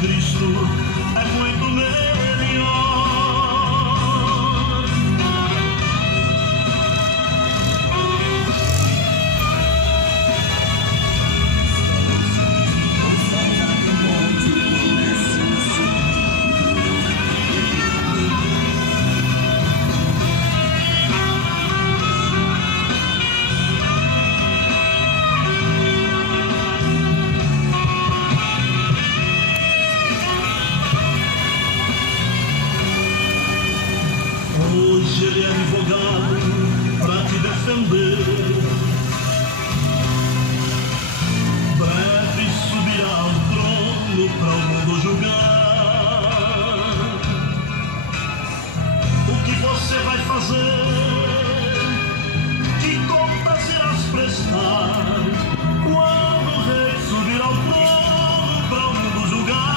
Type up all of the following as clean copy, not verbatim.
Cristo é muito melhor. Hoje ele é advogado pra te defender. Breve subirá ao trono pra o mundo julgar. O que você vai fazer? Que contas irás prestar quando o rei subir ao trono pra o mundo julgar?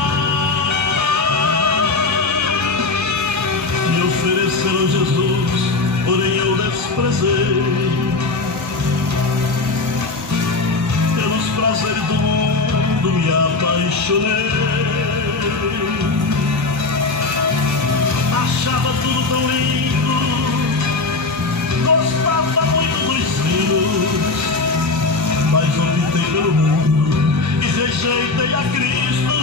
Ofereceram Jesus, porém eu desprezei. Pelos prazeres do mundo me apaixonei. Achava tudo tão lindo, gostava muito dos filhos, mas optei pelo mundo e rejeitei a Cristo.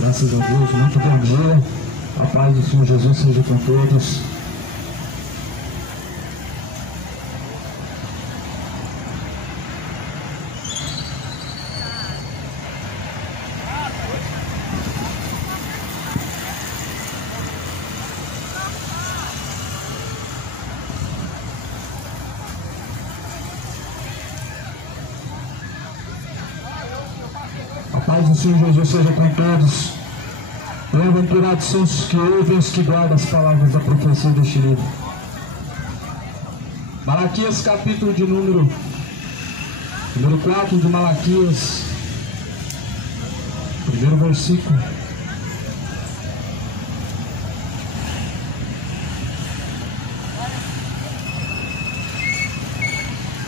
Graças a Deus, muito bom dia. A paz do Senhor Jesus seja com todos. A paz do Senhor Jesus seja com todos. Bem-aventurados são os que ouvem e os que guardam as palavras da profecia deste livro. Malaquias, capítulo de número 4 de Malaquias, primeiro versículo.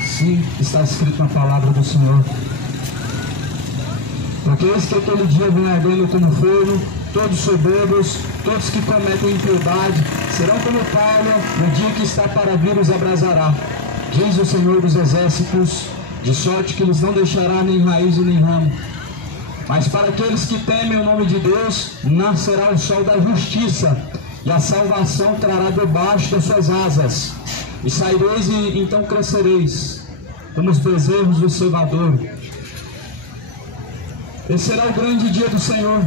Sim, está escrito na palavra do Senhor. Porque eis que aquele dia vem ardendo como fogo, todos soberbos, todos que cometem impiedade, serão como palha, no dia que está para vir os abrasará, diz o Senhor dos Exércitos, de sorte que eles não deixará nem raiz e nem ramo. Mas para aqueles que temem o nome de Deus, nascerá o sol da justiça, e a salvação trará debaixo das suas asas. E saireis e então crescereis, como os bezerros do cevador. Esse será o grande dia do Senhor.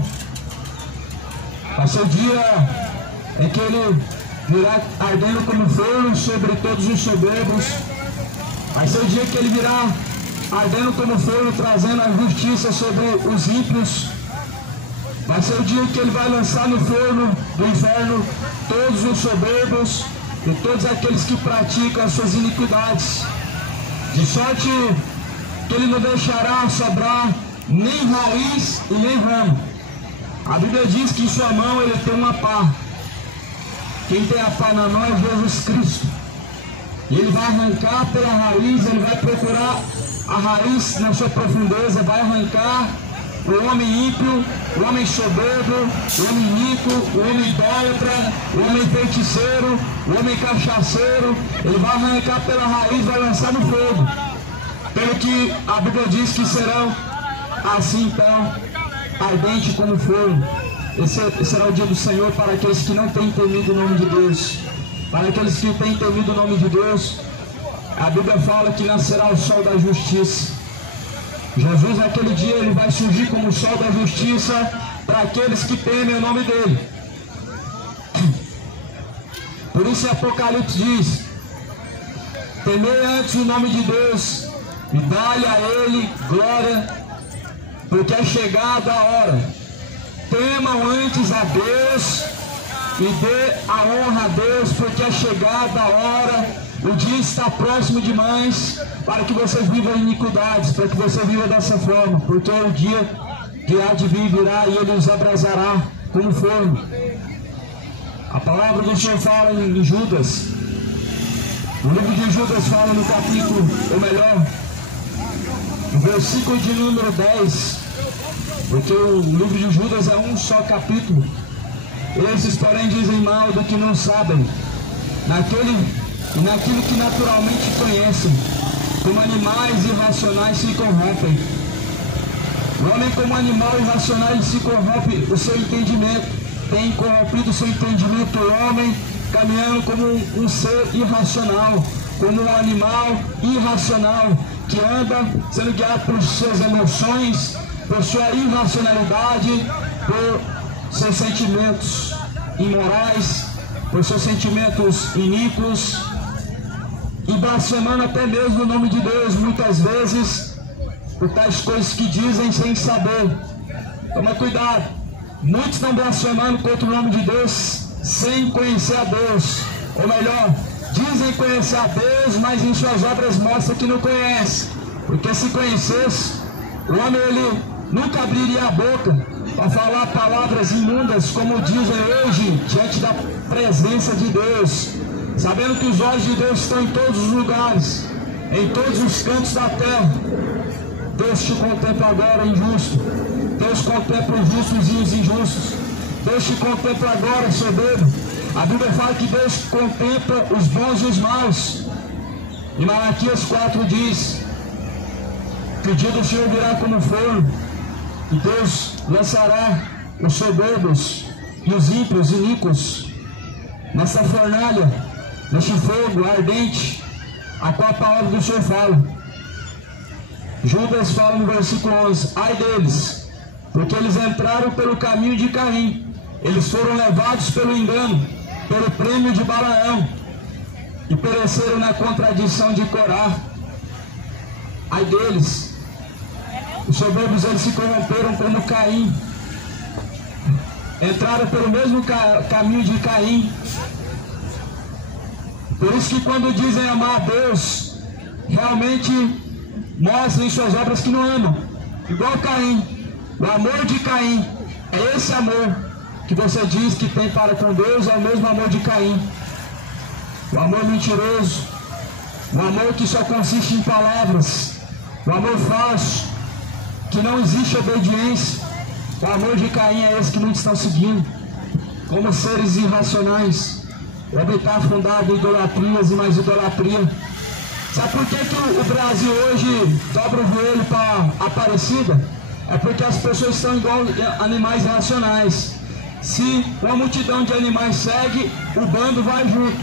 Vai ser o dia em que Ele virá ardendo como fogo sobre todos os soberbos. Vai ser o dia que Ele virá ardendo como fogo, trazendo a justiça sobre os ímpios. Vai ser o dia que Ele vai lançar no forno do inferno todos os soberbos e todos aqueles que praticam as suas iniquidades. De sorte que Ele não deixará sobrar nem raiz e nem ramo. A Bíblia diz que em sua mão Ele tem uma pá. Quem tem a pá na mão é Jesus Cristo. E Ele vai arrancar pela raiz, Ele vai procurar a raiz na sua profundeza, vai arrancar o homem ímpio, o homem soberbo, o homem iníquo, o homem idólatra, o homem feiticeiro, o homem cachaceiro. Ele vai arrancar pela raiz, vai lançar no fogo. Pelo que a Bíblia diz que serão assim então, ardente como fogo. Esse será o dia do Senhor para aqueles que não têm temido o nome de Deus. Para aqueles que têm temido o nome de Deus, a Bíblia fala que nascerá o sol da justiça. Jesus naquele dia Ele vai surgir como o sol da justiça para aqueles que temem o nome dEle. Por isso Apocalipse diz: temei antes o nome de Deus e dá-lhe a Ele glória, porque é chegada a hora. Temam antes a Deus e dê a honra a Deus, porque é chegada a hora. O dia está próximo demais para que você viva iniquidades, para que você viva dessa forma, porque o dia que há de vir virá e Ele os abrasará como forno. A palavra do Senhor fala em Judas. O livro de Judas fala no capítulo, ou melhor, no versículo de número 10, porque o livro de Judas é um só capítulo. Esses, porém, dizem mal do que não sabem, naquilo que naturalmente conhecem, como animais irracionais se corrompem. O homem, como animal irracional, ele se corrompe o seu entendimento, tem corrompido o seu entendimento. O homem caminhando como um ser irracional, como um animal irracional, que anda sendo guiado por suas emoções, por sua irracionalidade, por seus sentimentos imorais, por seus sentimentos iníquos, e blasfemando até mesmo o nome de Deus, muitas vezes, por tais coisas que dizem sem saber. Toma cuidado, muitos estão blasfemando contra o nome de Deus sem conhecer a Deus, ou melhor, dizem conhecer a Deus, mas em suas obras mostram que não conhece, porque se conhecesse, o homem ele nunca abriria a boca para falar palavras imundas, como dizem hoje, diante da presença de Deus, sabendo que os olhos de Deus estão em todos os lugares, em todos os cantos da terra. Deus te contempla agora, injusto. Deus contempla os justos e os injustos. Deus te contempla agora, soberbo. A Bíblia fala que Deus contempla os bons e os maus. Em Malaquias 4 diz que o dia do Senhor virá como fogo, e Deus lançará os soberbos e os ímpios, iníquos, nessa fornalha, neste fogo ardente, a qual a palavra do Senhor fala. Judas fala no versículo 11: ai deles, porque eles entraram pelo caminho de Caim, eles foram levados pelo engano, pelo prêmio de Balaão, e pereceram na contradição de Corá. Ai deles, os soberbos, eles se corromperam como Caim, entraram pelo mesmo caminho de Caim. Por isso que quando dizem amar a Deus, realmente mostram em suas obras que não amam, igual Caim. O amor de Caim é esse amor que você diz que tem para com Deus, é o mesmo amor de Caim. O amor mentiroso, o amor que só consiste em palavras, o amor falso, que não existe obediência. O amor de Caim é esse que muitos estão seguindo, como seres irracionais. O homem está fundado em idolatrias e mais idolatria. Sabe por que o Brasil hoje dobra o joelho para Aparecida? É porque as pessoas estão igual animais racionais. Se uma multidão de animais segue, o bando vai junto.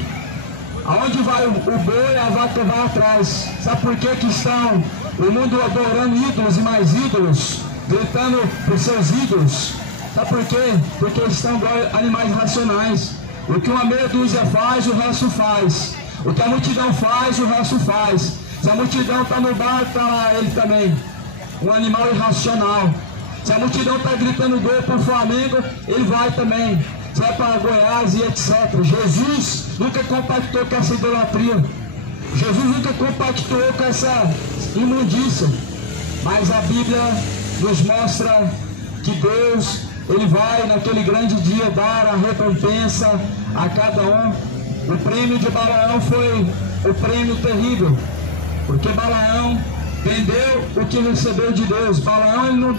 Aonde vai o boi, a vaca vai atrás. Sabe por que estão o mundo adorando ídolos e mais ídolos, gritando por seus ídolos? Sabe por quê? Porque estão igual animais racionais. O que uma meia dúzia faz, o resto faz. O que a multidão faz, o resto faz. Se a multidão está no bar, está lá ele também. Um animal irracional. Se a multidão está gritando gol para o Flamengo, ele vai também. Se é para Goiás e etc. Jesus nunca compactou com essa idolatria. Jesus nunca compactou com essa imundícia. Mas a Bíblia nos mostra que Deus, Ele vai naquele grande dia dar a recompensa a cada um. O prêmio de Balaão foi o prêmio terrível, porque Balaão vendeu o que recebeu de Deus. Balaão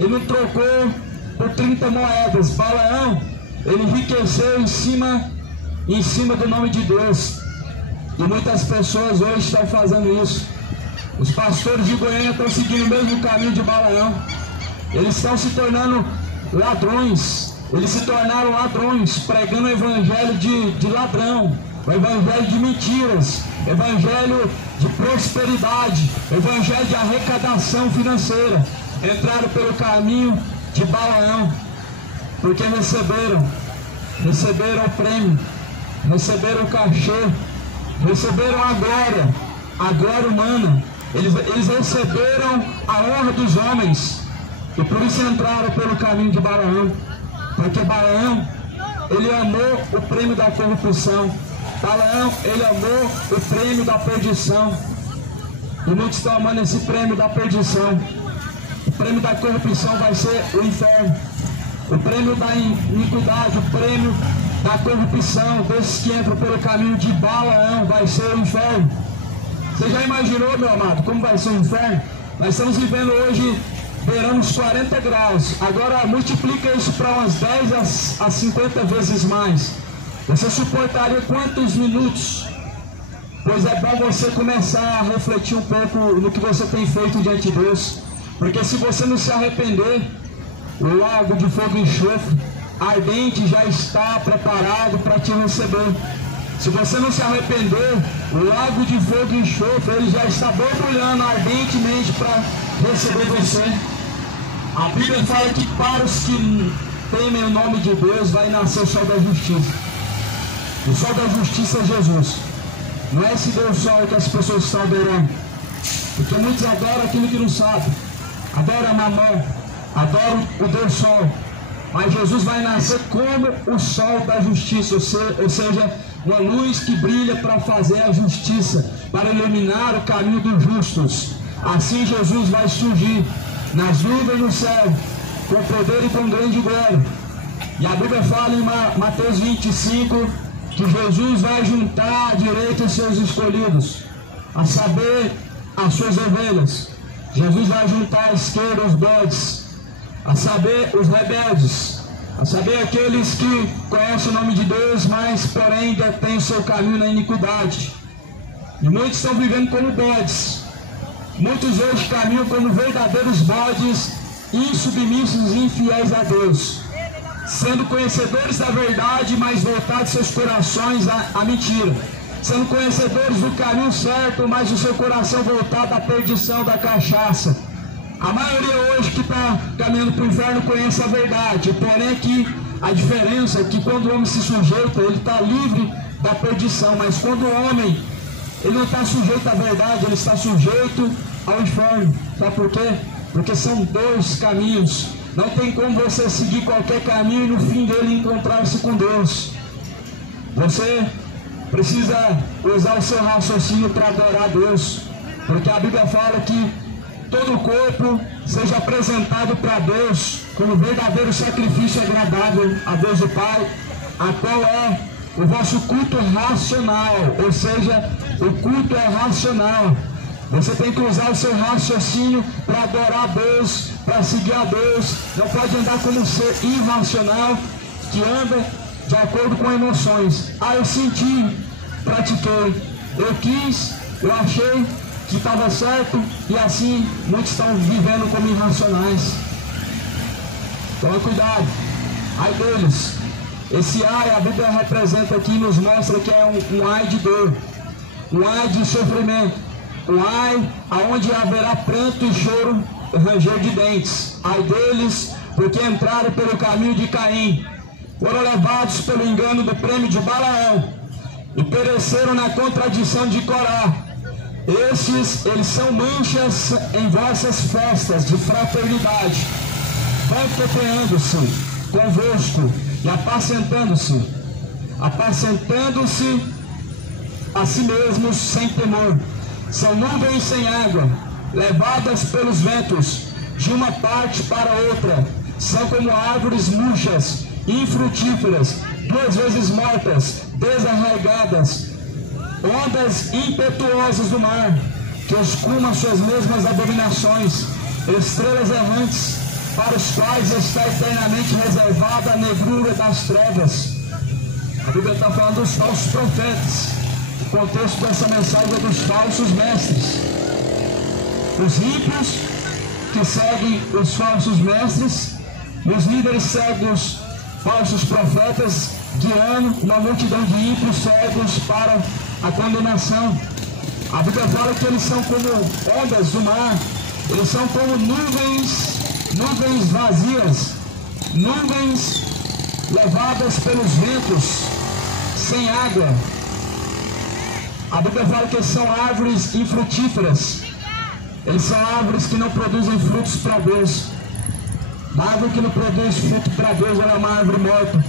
ele não trocou por 30 moedas. Balaão, ele enriqueceu em cima do nome de Deus. E muitas pessoas hoje estão fazendo isso. Os pastores de Goiânia estão seguindo o mesmo caminho de Balaão. Eles estão se tornando ladrões. Eles se tornaram ladrões, pregando o evangelho de ladrão, o evangelho de mentiras, evangelho de prosperidade, evangelho de arrecadação financeira. Entraram pelo caminho de Balaão, porque receberam o prêmio, receberam o cachê, receberam a glória humana. Eles receberam a honra dos homens, e por isso entraram pelo caminho de Balaão. Porque Balaão, ele amou o prêmio da corrupção. Balaão, ele amou o prêmio da perdição. E muitos estão amando esse prêmio da perdição. O prêmio da corrupção vai ser o inferno. O prêmio da iniquidade, o prêmio da corrupção, desses que entram pelo caminho de Balaão, vai ser o inferno. Você já imaginou, meu amado, como vai ser o inferno? Nós estamos vivendo hoje verão uns 40 graus. Agora multiplica isso para umas 10 a 50 vezes mais. Você suportaria quantos minutos? Pois é bom você começar a refletir um pouco no que você tem feito diante de Deus. Porque se você não se arrepender, o lago de fogo e enxofre ardente já está preparado para te receber. Se você não se arrepender, o lago de fogo e enxofre, ele já está borbulhando ardentemente para receber você. A Bíblia fala que para os que temem o nome de Deus vai nascer o sol da justiça. O sol da justiça é Jesus. Não é esse Deus sol que as pessoas estão adorando. Porque muitos adoram aquilo que não sabem. Adoram Mamon, adoram o Deus sol. Mas Jesus vai nascer como o sol da justiça, ou seja, uma luz que brilha para fazer a justiça, para iluminar o caminho dos justos. Assim Jesus vai surgir nas nuvens do céu, com poder e com grande glória. E a Bíblia fala em Mateus 25, que Jesus vai juntar à direita os seus escolhidos, a saber, as suas ovelhas. Jesus vai juntar à esquerda os bodes, a saber, os rebeldes, a saber, aqueles que conhecem o nome de Deus, mas porém detêm o seu caminho na iniquidade. E muitos estão vivendo como bodes. Muitos hoje caminham como verdadeiros bodes, insubmissos e infiéis a Deus. sendo conhecedores da verdade, mas voltados seus corações à mentira. Sendo conhecedores do caminho certo, mas o seu coração voltado à perdição da cachaça. A maioria hoje que está caminhando para o inferno conhece a verdade, porém aqui a diferença é que quando o homem se sujeita, ele está livre da perdição, mas quando o homem, ele não está sujeito à verdade, ele está sujeito ao inferno. Sabe por quê? Porque são dois caminhos. Não tem como você seguir qualquer caminho e no fim dele encontrar-se com Deus. Você precisa usar o seu raciocínio para adorar a Deus, porque a Bíblia fala que todo o corpo seja apresentado para Deus como verdadeiro sacrifício agradável a Deus o Pai, a qual é o vosso culto racional, ou seja, o culto é racional. Você tem que usar o seu raciocínio para adorar a Deus, para seguir a Deus. Não pode andar como um ser irracional que anda de acordo com emoções. Ah, eu senti, pratiquei, eu quis, eu achei que estava certo, e assim muitos estão vivendo como irracionais. Toma cuidado, ai deles. Esse ai, a Bíblia representa aqui, nos mostra que é um ai de dor, um ai de sofrimento, um ai aonde haverá pranto e choro, ranger de dentes. Ai deles, porque entraram pelo caminho de Caim, foram levados pelo engano do prêmio de Balaão e pereceram na contradição de Corá. Estes, eles são manchas em vossas festas de fraternidade, banqueteando-se convosco e apacentando-se a si mesmos sem temor. São nuvens sem água, levadas pelos ventos de uma parte para outra. São como árvores murchas, infrutíferas, 2 vezes mortas, desarraigadas, ondas impetuosas do mar, que escumam suas mesmas abominações, estrelas errantes, para os quais está eternamente reservada a negrura das trevas. A Bíblia está falando dos falsos profetas. O contexto dessa mensagem é dos falsos mestres. Os ímpios que seguem os falsos mestres, e os líderes seguem os falsos profetas, guiando uma multidão de ímpios cegos para a condenação. A Bíblia fala que eles são como ondas do mar, eles são como nuvens vazias, nuvens levadas pelos ventos, sem água. A Bíblia fala que eles são árvores infrutíferas, eles são árvores que não produzem frutos para Deus. A árvore que não produz fruto para Deus é uma árvore morta.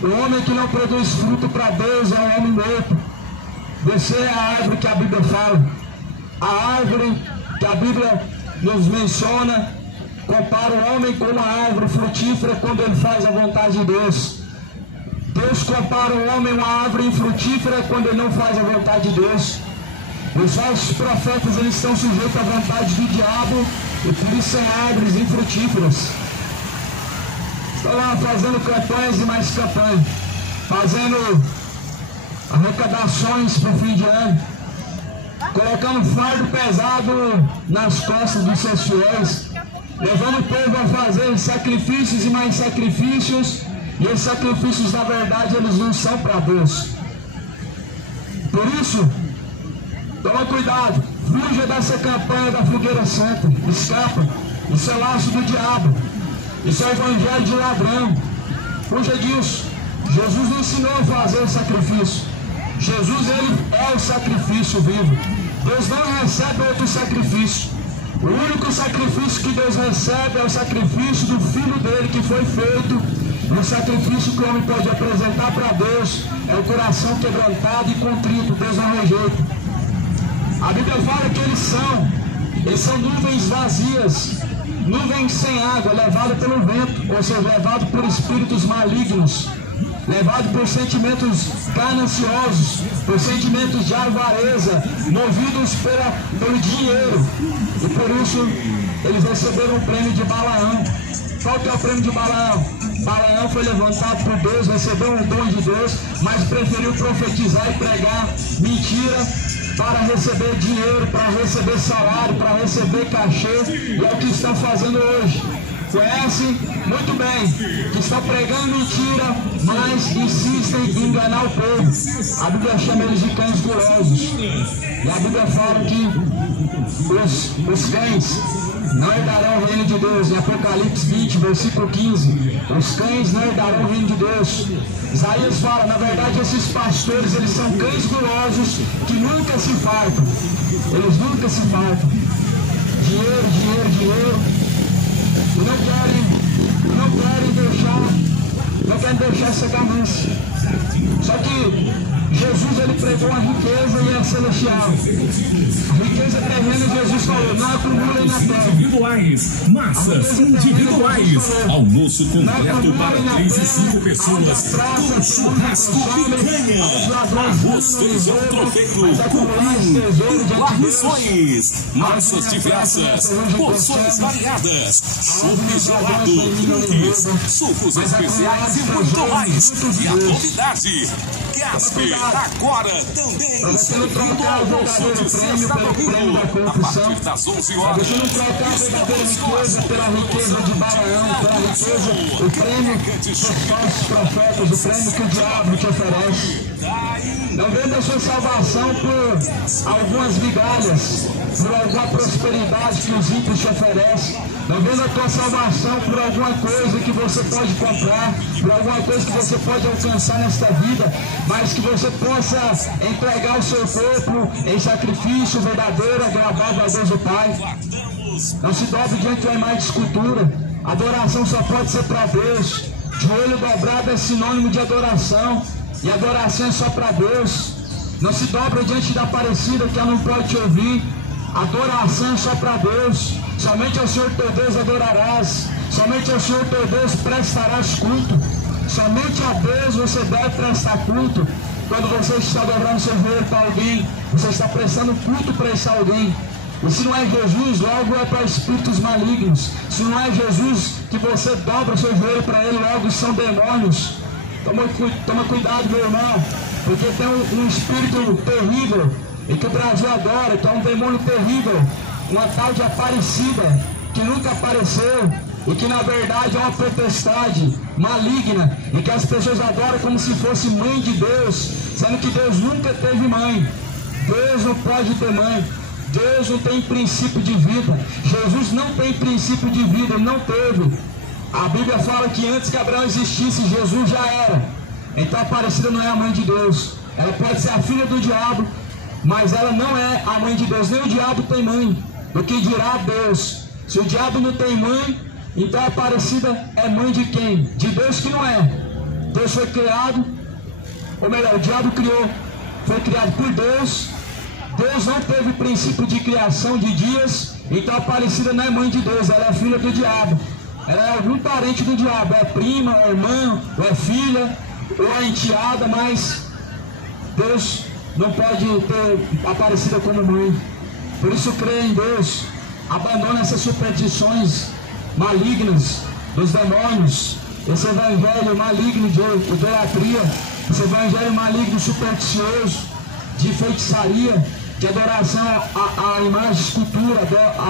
O homem que não produz fruto para Deus é um homem morto. Você é a árvore que a Bíblia fala. A árvore que a Bíblia nos menciona, compara o homem com uma árvore frutífera quando ele faz a vontade de Deus. Deus compara o homem a uma árvore infrutífera quando ele não faz a vontade de Deus. Os falsos profetas, eles estão sujeitos à vontade do diabo, e por isso são árvores infrutíferas. Estão lá fazendo campanhas e mais campanhas, fazendo arrecadações para o fim de ano, colocando fardo pesado nas costas dos seus fiéis, levando o povo a fazer sacrifícios e mais sacrifícios, e os sacrifícios, na verdade, eles não são para Deus. Por isso, toma cuidado, fuja dessa campanha da fogueira santa, escapa, isso é laço do diabo, isso é evangelho de ladrão, fuja disso. Jesus não ensinou a fazer o sacrifício, Jesus, ele é o sacrifício vivo. Deus não recebe outro sacrifício. O único sacrifício que Deus recebe é o sacrifício do Filho dele, que foi feito. O sacrifício que o homem pode apresentar para Deus é o coração quebrantado e contrito. Deus não rejeita. A Bíblia fala que eles são nuvens vazias, nuvens sem água, levadas pelo vento, ou seja, levadas por espíritos malignos, levados por sentimentos gananciosos, por sentimentos de avareza, movidos pelo dinheiro. E por isso eles receberam o prêmio de Balaão. Qual que é o prêmio de Balaão? Balaão foi levantado por Deus, recebeu um dom de Deus, mas preferiu profetizar e pregar mentira para receber dinheiro, para receber salário, para receber cachê, e é o que estão fazendo hoje. conhecem muito bem, que estão pregando mentira, mas insistem em enganar o povo. A Bíblia chama eles de cães gulosos. E a Bíblia fala que os cães não herdarão o reino de Deus. Em Apocalipse 20, versículo 15, os cães não herdarão o reino de Deus. Isaías fala, na verdade, esses pastores, eles são cães gulosos que nunca se fartam. Eles nunca se fartam. Dinheiro, dinheiro, dinheiro. E não querem deixar essa ganância. Só que Jesus, ele pregou a riqueza e a celestial. A riqueza terrena, Jesus falou, não acumulem na terra. Individuais, massas individuais. Almoço completo para 3 e 5 pessoas. Com churrasco picanha. Arroz feijão tropeiro. Cupim e guarnições. Massas diversas. Porções variadas. Chopp gelado. Drinks. Sucos especiais e muito mais. E a novidade. Gaspe agora também servindo o almoço de sexta domingo a partir das 11 horas. Deixa eu não trocar a verdadeira riqueza pela riqueza de Balaão, pela riqueza, o prêmio dos falsos profetas, o prêmio que o diabo te oferece. Não venda a sua salvação por algumas migalhas, por alguma prosperidade que os ímpios te oferecem. Não venda a tua salvação por alguma coisa que você pode comprar, por alguma coisa que você pode alcançar nesta vida, mas que você possa entregar o seu corpo em sacrifício verdadeiro, agradável a Deus o Pai. Não se dobre diante de uma imagem de escultura. Adoração só pode ser para Deus. Joelho dobrado é sinônimo de adoração. E adoração é só para Deus. Não se dobra diante da Aparecida, que ela não pode te ouvir. Adoração é só para Deus. Somente ao Senhor teu Deus adorarás. Somente ao Senhor teu Deus prestarás culto. Somente a Deus você deve prestar culto. Quando você está dobrando seu joelho para alguém, você está prestando culto para esse alguém. E se não é Jesus, logo é para espíritos malignos. Se não é Jesus que você dobra seu joelho para ele, logo são demônios. Toma cuidado, meu irmão, porque tem um espírito terrível e que o Brasil adora, que é um demônio terrível, uma tal de Aparecida, que nunca apareceu e que na verdade é uma potestade maligna e que as pessoas adoram como se fosse mãe de Deus, sendo que Deus nunca teve mãe. Deus não pode ter mãe. Deus não tem princípio de vida. Jesus não tem princípio de vida, ele não teve. A Bíblia fala que antes que Abraão existisse, Jesus já era. Então a Aparecida não é a mãe de Deus. Ela pode ser a filha do diabo, mas ela não é a mãe de Deus. Nem o diabo tem mãe. O que dirá Deus? Se o diabo não tem mãe, então a Aparecida é mãe de quem? De Deus que não é. Deus foi criado, ou melhor, o diabo foi criado por Deus. Deus não teve princípio de criação de dias, então a Aparecida não é mãe de Deus, ela é filha do diabo. Ela é algum parente do diabo, é prima, é irmã, ou é filha, ou é enteada, mas Deus não pode ter Aparecida como mãe. Por isso creia em Deus, abandone essas superstições malignas dos demônios, esse evangelho maligno de idolatria, esse evangelho maligno supersticioso, de feitiçaria, de adoração à imagem de escultura,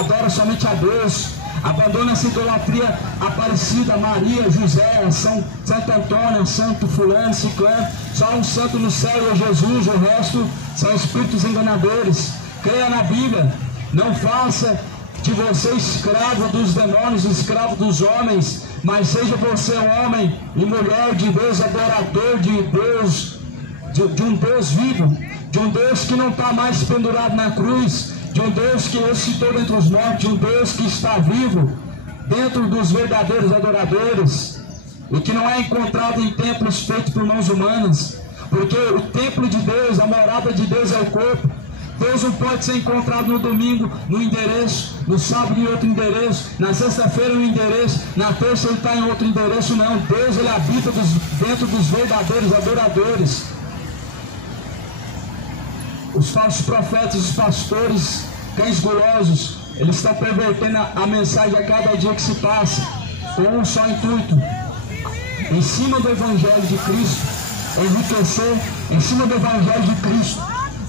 adora somente a Deus. Abandona essa idolatria Aparecida, Maria, José, Santo Antônio, Santo Fulano, Ciclano. Só um santo no céu é Jesus, o resto são espíritos enganadores. Creia na Bíblia, não faça de você escravo dos demônios, escravo dos homens, mas seja você um homem e mulher de Deus, adorador de Deus, de um Deus vivo, de um Deus que não está mais pendurado na cruz, de um Deus que ressuscitou dentre os mortos, de um Deus que está vivo dentro dos verdadeiros adoradores, e que não é encontrado em templos feitos por mãos humanas, porque o templo de Deus, a morada de Deus é o corpo. Deus não pode ser encontrado no domingo, no endereço, no sábado em outro endereço, na sexta-feira em um endereço, na terça ele está em outro endereço, não. Deus, ele habita dentro dos verdadeiros adoradores. Os falsos profetas, os pastores, cães gulosos, eles estão pervertendo a mensagem a cada dia que se passa, com um só intuito: em cima do Evangelho de Cristo, enriquecer, em cima do Evangelho de Cristo,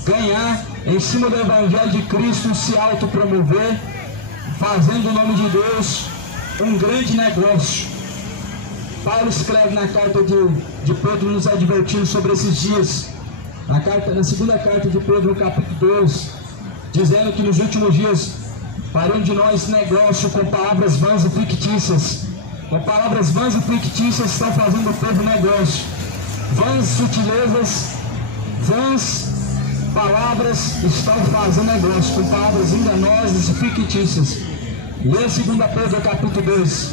ganhar, em cima do Evangelho de Cristo, se autopromover, fazendo o nome de Deus um grande negócio. Paulo escreve na carta de Pedro, nos advertindo sobre esses dias, na segunda carta de Pedro, no capítulo 2, dizendo que nos últimos dias farão de nós negócio com palavras vãs e fictícias. Com palavras vãs e fictícias estão fazendo o povo negócio. Vãs sutilezas, vãs palavras estão fazendo negócio com palavras enganosas e fictícias. Lê 2 Pedro capítulo 2,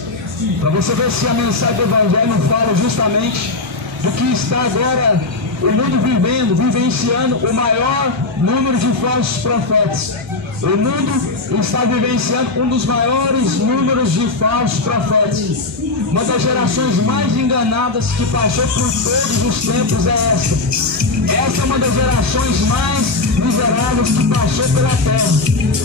para você ver se a mensagem do Evangelho fala justamente do que está agora o mundo vivenciando o maior número de falsos profetas. O mundo está vivenciando um dos maiores números de falsos profetas. Uma das gerações mais enganadas que passou por todos os tempos é essa. Essa é uma das gerações mais miseráveis que passou pela terra.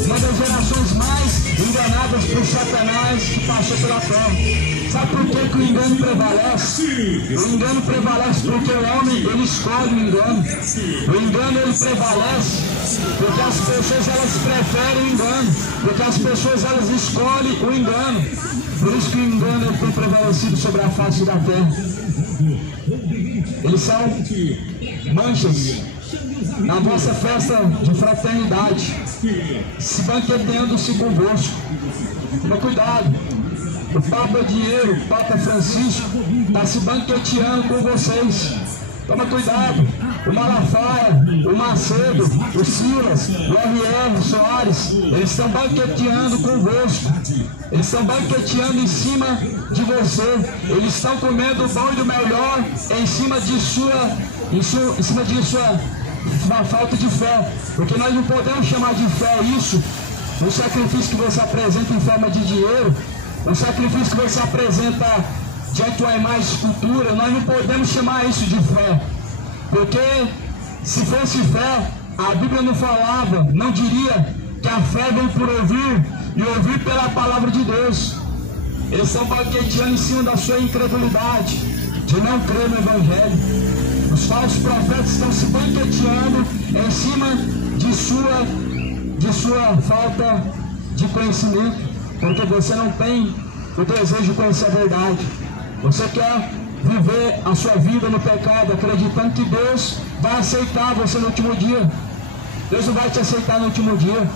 Uma das gerações mais enganadas por Satanás que passou pela terra. Sabe por que o engano prevalece? O engano prevalece porque o homem, ele escolhe o engano. O engano, ele prevalece porque as pessoas, elas preferem o engano. Porque as pessoas, elas escolhem o engano. Por isso que o engano, ele tem prevalecido sobre a face da terra. Eles são manchas na vossa festa de fraternidade, se banqueteando-se convosco. Toma cuidado. O Papa Dinheiro, o Papa Francisco, está se banqueteando com vocês. Toma cuidado. O Malafaia, o Macedo, o Silas, o R.R. Soares, eles estão banqueteando convosco. Eles estão banqueteando em cima de você. Eles estão comendo o bom e do melhor em cima de sua falta de fé. Porque nós não podemos chamar de fé isso, um sacrifício que você apresenta em forma de dinheiro, um sacrifício que você apresenta diante de uma imagem de escultura. Nós não podemos chamar isso de fé. Porque se fosse fé, a Bíblia não falava, não diria que a fé vem por ouvir e ouvir pela palavra de Deus. Eles estão banqueteando em cima da sua incredulidade, de não crer no Evangelho. Os falsos profetas estão se banqueteando em cima de sua falta de conhecimento, porque você não tem o desejo de conhecer a verdade. Você quer viver a sua vida no pecado, acreditando que Deus vai aceitar você no último dia. Deus não vai te aceitar no último dia.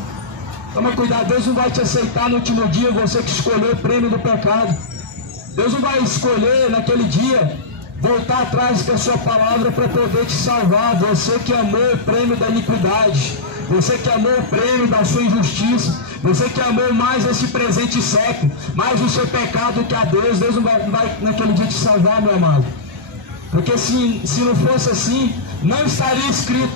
Toma cuidado, Deus não vai te aceitar no último dia, você que escolheu o prêmio do pecado. Deus não vai escolher naquele dia voltar atrás da sua palavra para poder te salvar. Você que amou o prêmio da iniquidade, você que amou o prêmio da sua injustiça, você que amou mais esse presente século, mais o seu pecado que a Deus, Deus não vai naquele dia te salvar, meu amado. Porque se não fosse assim, não estaria escrito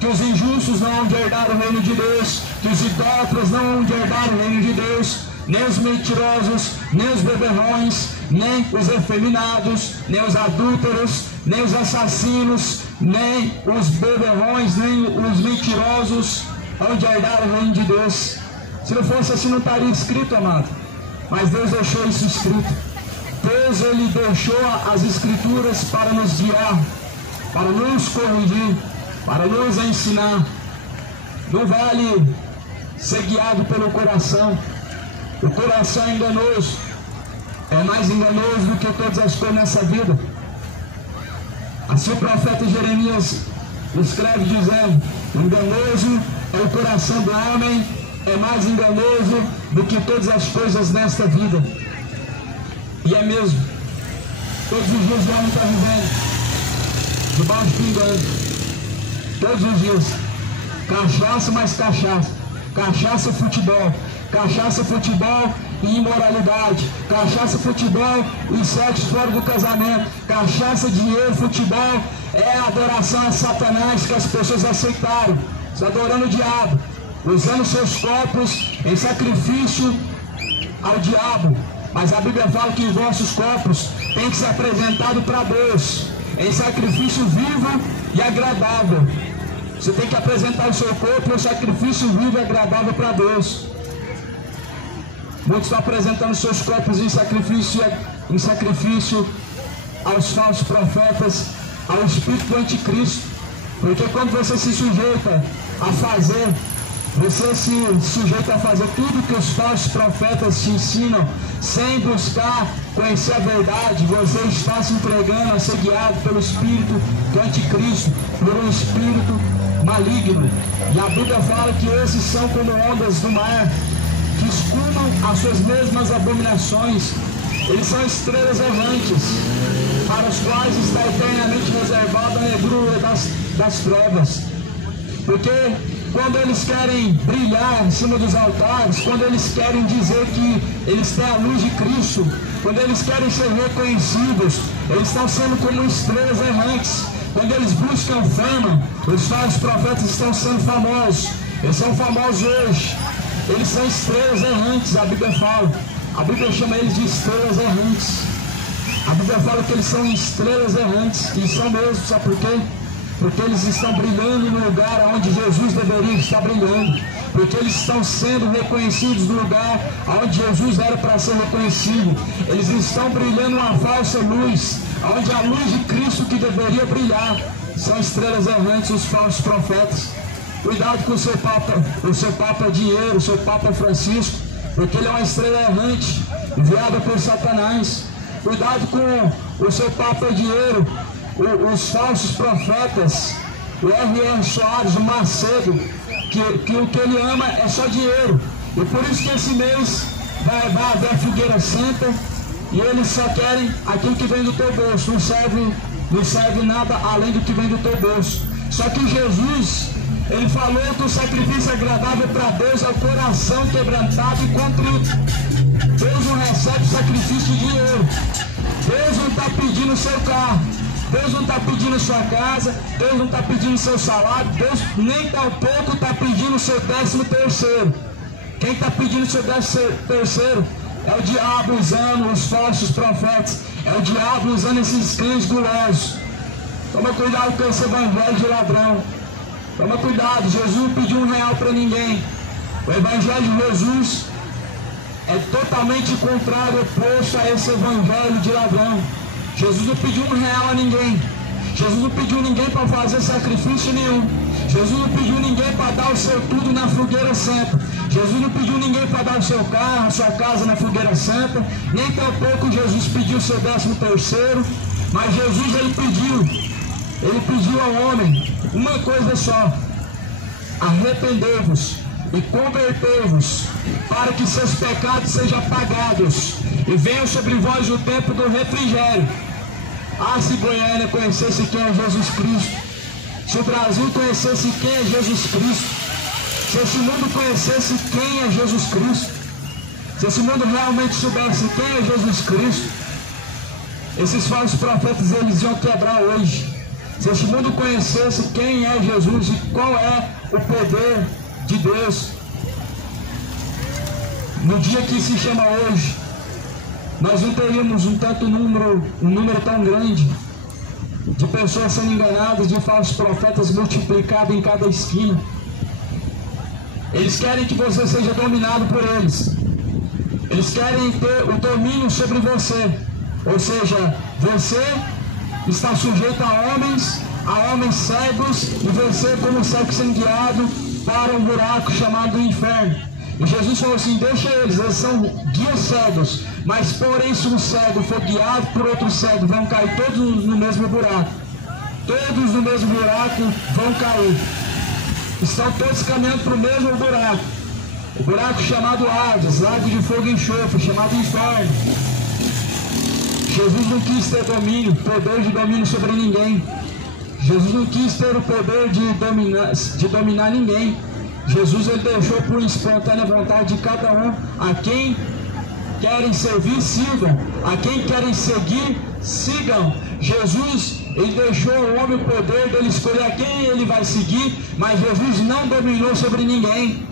que os injustos não hão de herdar o reino de Deus, que os idólatras não hão de herdar o reino de Deus, nem os mentirosos, nem os beberrões, nem os efeminados, nem os adúlteros, nem os assassinos, nem os beberrões, nem os mentirosos hão de herdar o reino de Deus. Se não fosse assim, não estaria escrito, amado. Mas Deus deixou isso escrito. Deus, ele deixou as escrituras para nos guiar, para nos corrigir, para nos ensinar. Não vale ser guiado pelo coração. O coração é enganoso, é mais enganoso do que todas as coisas nessa vida. Assim o profeta Jeremias escreve dizendo: enganoso é o coração do homem, é mais enganoso do que todas as coisas nesta vida. E é mesmo. Todos os dias o homem está vivendo debaixo do engano. Todos os dias. Cachaça mais cachaça. Cachaça, futebol. Cachaça, futebol e imoralidade. Cachaça, futebol e sexo fora do casamento. Cachaça, dinheiro, futebol é a adoração a Satanás que as pessoas aceitaram. Estão adorando o diabo, usando seus corpos em sacrifício ao diabo. Mas a Bíblia fala que os vossos corpos têm que ser apresentados para Deus em sacrifício vivo e agradável. Você tem que apresentar o seu corpo em sacrifício vivo e agradável para Deus. Muitos estão apresentando seus corpos em sacrifício aos falsos profetas, ao espírito do anticristo. Porque quando você se sujeita a fazer você se sujeita a fazer tudo que os falsos profetas te ensinam, sem buscar conhecer a verdade, você está se entregando a ser guiado pelo espírito do anticristo, por um espírito maligno. E a Bíblia fala que esses são como ondas do mar, que escumam as suas mesmas abominações. Eles são estrelas errantes, para os quais está eternamente reservada a negrura das trevas. Porque quando eles querem brilhar em cima dos altares, quando eles querem dizer que eles têm a luz de Cristo, quando eles querem ser reconhecidos, eles estão sendo como estrelas errantes. Quando eles buscam fama, os falsos profetas estão sendo famosos. Eles são famosos hoje. Eles são estrelas errantes, a Bíblia fala. A Bíblia chama eles de estrelas errantes. A Bíblia fala que eles são estrelas errantes. E são mesmo, sabe por quê? Porque eles estão brilhando no lugar onde Jesus deveria estar brilhando. Porque eles estão sendo reconhecidos no lugar onde Jesus era para ser reconhecido. Eles estão brilhando uma falsa luz, onde a luz de Cristo que deveria brilhar. São estrelas errantes, os falsos profetas. Cuidado com o seu Papa Dinheiro, o seu Papa Francisco, porque ele é uma estrela errante, enviada por Satanás. Cuidado com o seu Papa Dinheiro, os falsos profetas, o R.R. Soares, o Macedo, que o que ele ama é só dinheiro. E por isso que esse mês vai haver a fogueira santa, e eles só querem aquilo que vem do teu bolso, não serve nada além do que vem do teu bolso. Só que Jesus, ele falou que o sacrifício agradável para Deus é o coração quebrantado e contrito. Deus não recebe sacrifício de dinheiro. Deus não está pedindo o seu carro, Deus não está pedindo a sua casa, Deus não está pedindo o seu salário, Deus nem tampouco está pedindo o seu 13º. Quem está pedindo o seu 13º é o diabo usando os falsos profetas, é o diabo usando esses cães gulosos. Toma cuidado com esse evangelho de ladrão. Toma cuidado, Jesus não pediu R$1 para ninguém. O evangelho de Jesus é totalmente contrário, oposto a esse evangelho de ladrão. Jesus não pediu R$1 a ninguém. Jesus não pediu ninguém para fazer sacrifício nenhum. Jesus não pediu ninguém para dar o seu tudo na fogueira santa. Jesus não pediu ninguém para dar o seu carro, a sua casa na fogueira santa. Nem tampouco Jesus pediu o seu 13º. Mas Jesus, ele pediu ao homem uma coisa só: arrependei-vos e convertei-vos, para que seus pecados sejam apagados e venham sobre vós o tempo do refrigério. Ah, se Goiânia conhecesse quem é Jesus Cristo, se o Brasil conhecesse quem é Jesus Cristo, se esse mundo conhecesse quem é Jesus Cristo, se esse mundo realmente soubesse quem é Jesus Cristo, esses falsos profetas eles iam quebrar hoje. Se esse mundo conhecesse quem é Jesus e qual é o poder de Deus, no dia que se chama hoje, nós não teríamos um número tão grande de pessoas sendo enganadas, de falsos profetas multiplicados em cada esquina. Eles querem que você seja dominado por eles. Eles querem ter o domínio sobre você. Ou seja, você está sujeito a homens cegos, e você como cego sendo guiado para um buraco chamado inferno. E Jesus falou assim: deixa eles são guias cegos, mas porém se um cego for guiado por outro cego, vão cair todos no mesmo buraco. Todos no mesmo buraco vão cair. Estão todos caminhando para o mesmo buraco. O buraco chamado Hades, lago de fogo e enxofre, chamado inferno. Jesus não quis ter poder de domínio sobre ninguém. Jesus não quis ter o poder de dominar ninguém. Jesus ele deixou por espontânea vontade de cada um. A quem querem servir, sirvam. A quem querem seguir, sigam. Jesus, ele deixou ao homem o poder dele escolher a quem ele vai seguir, mas Jesus não dominou sobre ninguém.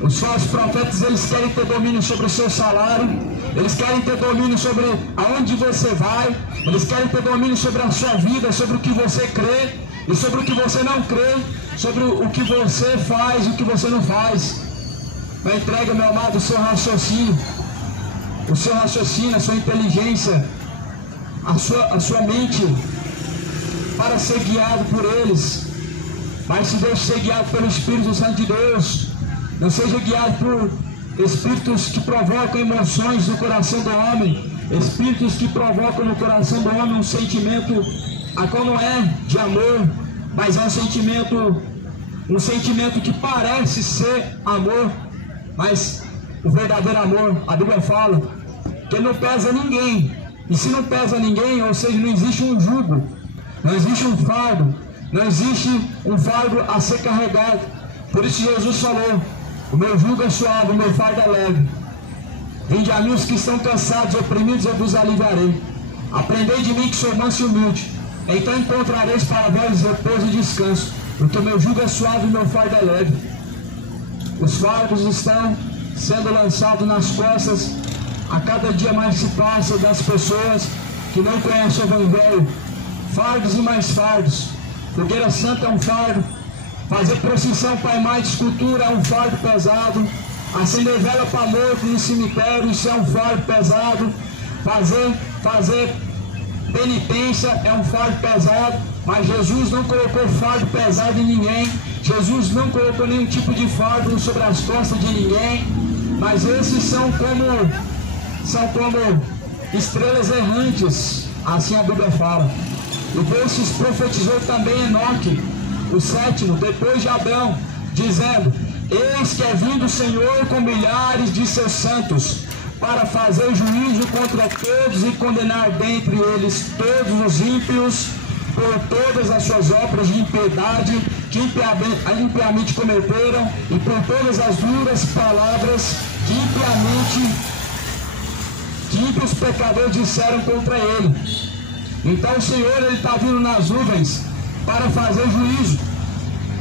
Os falsos profetas, eles querem ter domínio sobre o seu salário, eles querem ter domínio sobre aonde você vai, eles querem ter domínio sobre a sua vida, sobre o que você crê e sobre o que você não crê, sobre o que você faz e o que você não faz. Mas entrega, meu amado, o seu raciocínio, a sua inteligência, a sua mente, para ser guiado por eles. Mas se deixe ser guiado pelo Espírito Santo de Deus. não seja guiado por espíritos que provocam emoções no coração do homem, espíritos que provocam no coração do homem um sentimento a qual não é de amor, mas é um sentimento que parece ser amor, mas o verdadeiro amor, a Bíblia fala que ele não pesa ninguém, e se não pesa ninguém, ou seja, não existe um jugo, não existe um fardo, não existe um fardo a ser carregado. Por isso Jesus falou: o meu jugo é suave, o meu fardo é leve. Vinde a mim os que estão cansados e oprimidos, eu vos aliviarei. Aprendei de mim que sou manso e humilde, então encontrareis para vós repouso e descanso, porque o meu jugo é suave e o meu fardo é leve. Os fardos estão sendo lançados nas costas a cada dia mais se passa das pessoas que não conhecem o Evangelho. Fardos e mais fardos. Fogueira Santa é um fardo. Fazer procissão para a imagem de escultura é um fardo pesado. Acender vela para morto no cemitério, isso é um fardo pesado. Fazer penitência é um fardo pesado. Mas Jesus não colocou fardo pesado em ninguém. Jesus não colocou nenhum tipo de fardo sobre as costas de ninguém. Mas esses são como estrelas errantes, assim a Bíblia fala. E desses profetizou também Enoque, o sétimo, depois de Abraão, dizendo: eis que é vindo o Senhor com milhares de seus santos, para fazer juízo contra todos e condenar dentre eles todos os ímpios, por todas as suas obras de impiedade que impiamente cometeram, e por todas as duras palavras que ímpios pecadores disseram contra ele. Então o Senhor, ele está vindo nas nuvens para fazer juízo.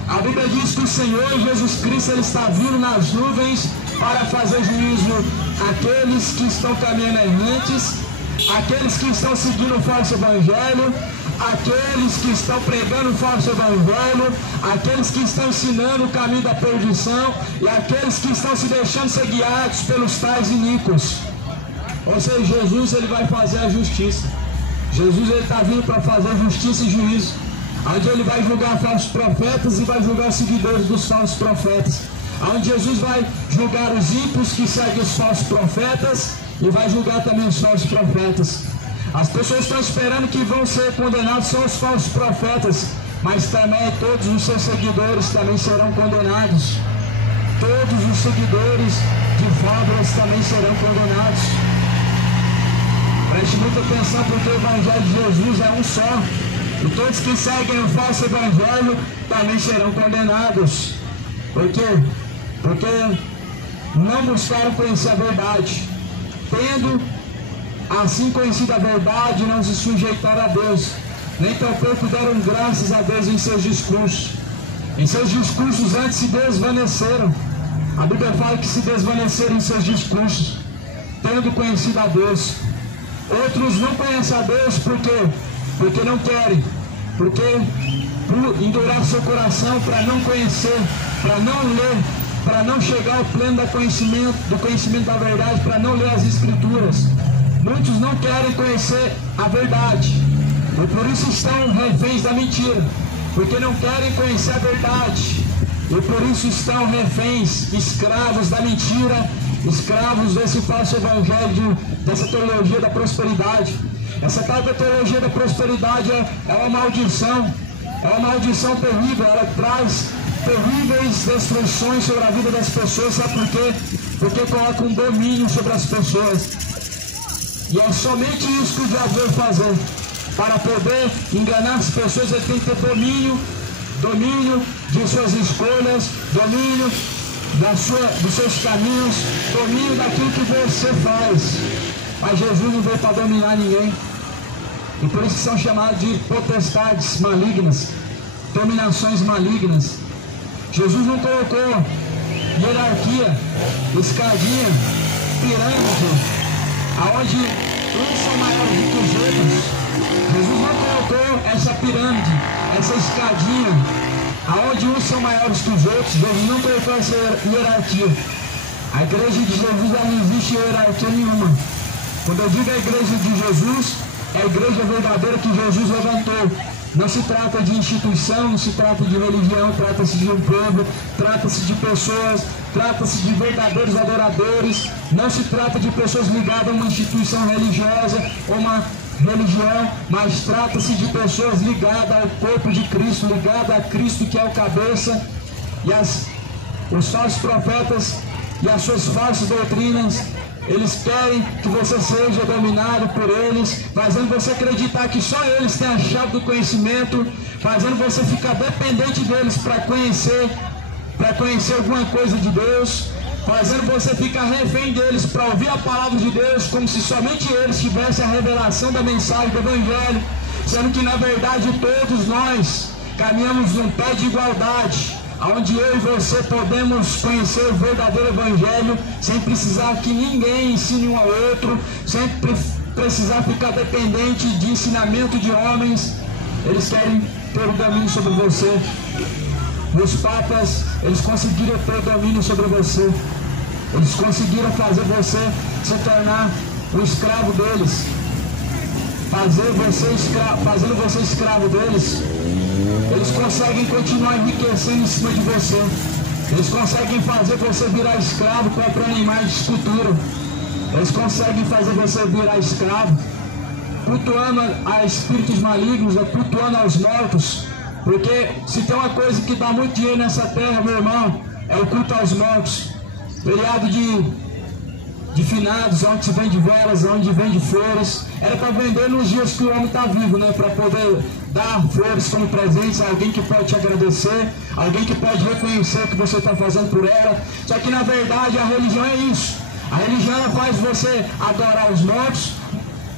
A Bíblia diz que o Senhor Jesus Cristo, ele está vindo nas nuvens para fazer juízo àqueles que estão caminhando errantes, aqueles que estão seguindo o falso evangelho, aqueles que estão pregando o falso evangelho, aqueles que estão ensinando o caminho da perdição e aqueles que estão se deixando ser guiados pelos tais iníquos. Ou seja, Jesus, ele vai fazer a justiça. Jesus, ele está vindo para fazer justiça e juízo, onde ele vai julgar falsos profetas e vai julgar os seguidores dos falsos profetas, onde Jesus vai julgar os ímpios que seguem os falsos profetas e vai julgar também os falsos profetas. As pessoas estão esperando que vão ser condenados só os falsos profetas, mas também todos os seus seguidores também serão condenados. Todos os seguidores de fábulas também serão condenados. Preste muita atenção, porque o Evangelho de Jesus é um só. E todos que seguem o falso Evangelho também serão condenados. Por quê? Porque não buscaram conhecer a verdade. Tendo assim conhecido a verdade, não se sujeitaram a Deus, nem tampouco deram graças a Deus em seus discursos. Em seus discursos antes se desvaneceram. A Bíblia fala que se desvaneceram em seus discursos, tendo conhecido a Deus. Outros não conhecem a Deus porque não querem, porque por endurar seu coração para não conhecer, para não ler, para não chegar ao pleno do conhecimento da verdade, para não ler as Escrituras. Muitos não querem conhecer a verdade e por isso estão reféns da mentira, porque não querem conhecer a verdade e por isso estão reféns, escravos da mentira, escravos desse falso evangelho, dessa teologia da prosperidade. Essa tal da teologia da prosperidade é uma maldição terrível. Ela traz terríveis destruições sobre a vida das pessoas. Sabe por quê? Porque coloca um domínio sobre as pessoas. E é somente isso que o diabo veio fazer. Para poder enganar as pessoas, ele tem que ter domínio de suas escolhas, domínio dos seus caminhos, domínio daquilo que você faz. Mas Jesus não veio para dominar ninguém. E por isso são chamados de potestades malignas, dominações malignas. Jesus não colocou hierarquia, escadinha, pirâmide, aonde uns são maiores do que os outros. Jesus não colocou essa pirâmide, essa escadinha, aonde uns são maiores que os outros. Jesus não colocou essa hierarquia. A igreja de Jesus não existe hierarquia nenhuma. Quando eu digo a igreja de Jesus, é a igreja verdadeira que Jesus levantou. Não se trata de instituição, não se trata de religião, trata-se de um povo, trata-se de pessoas, trata-se de verdadeiros adoradores, não se trata de pessoas ligadas a uma instituição religiosa ou uma religião, mas trata-se de pessoas ligadas ao corpo de Cristo, ligadas a Cristo que é o cabeça, e os falsos profetas e as suas falsas doutrinas, eles querem que você seja dominado por eles, fazendo você acreditar que só eles têm a chave do conhecimento, fazendo você ficar dependente deles para conhecer alguma coisa de Deus, fazendo você ficar refém deles para ouvir a palavra de Deus, como se somente eles tivessem a revelação da mensagem do Evangelho, sendo que na verdade todos nós caminhamos num pé de igualdade, onde eu e você podemos conhecer o verdadeiro Evangelho sem precisar que ninguém ensine um ao outro, sem precisar ficar dependente de ensinamento de homens. Eles querem ter o domínio sobre você. Os papas, eles conseguiram ter o domínio sobre você. Eles conseguiram fazer você se tornar um escravo deles, fazendo você escravo deles. Eles conseguem continuar enriquecendo em cima de você. Eles conseguem fazer você virar escravo comprando imagens de escultura. Eles conseguem fazer você virar escravo cultuando a espíritos malignos, cultuando aos mortos. Porque se tem uma coisa que dá muito dinheiro nessa terra, meu irmão, é o culto aos mortos. Feriado de finados, onde se vende velas, onde vende flores. Era para vender nos dias que o homem está vivo, né? Para poder dar flores como presente a alguém que pode te agradecer, alguém que pode reconhecer o que você está fazendo por ela. Só que na verdade a religião é isso. A religião ela faz você adorar os mortos,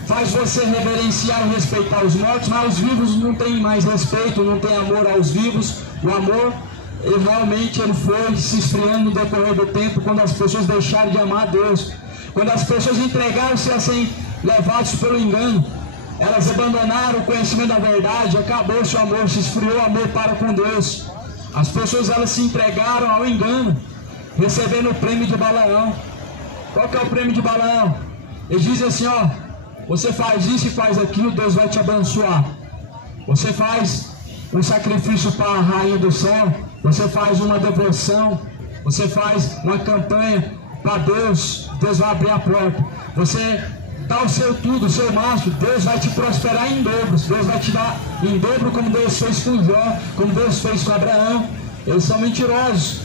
faz você reverenciar e respeitar os mortos, mas os vivos não tem mais respeito, não tem amor aos vivos. O amor, realmente ele foi se esfriando no decorrer do tempo, quando as pessoas deixaram de amar a Deus. Quando as pessoas entregaram-se a serem levados pelo engano, elas abandonaram o conhecimento da verdade, acabou-se o amor, se esfriou o amor para com Deus. As pessoas elas se entregaram ao engano, recebendo o prêmio de Balaão. Qual que é o prêmio de Balaão? Ele diz assim, ó, você faz isso e faz aquilo, Deus vai te abençoar. Você faz um sacrifício para a rainha do céu, você faz uma devoção, você faz uma campanha para Deus, Deus vai abrir a porta. Você dá o seu tudo, o seu máximo, Deus vai te prosperar em dobros. Deus vai te dar em dobro, como Deus fez com Jó, como Deus fez com Abraão. Eles são mentirosos,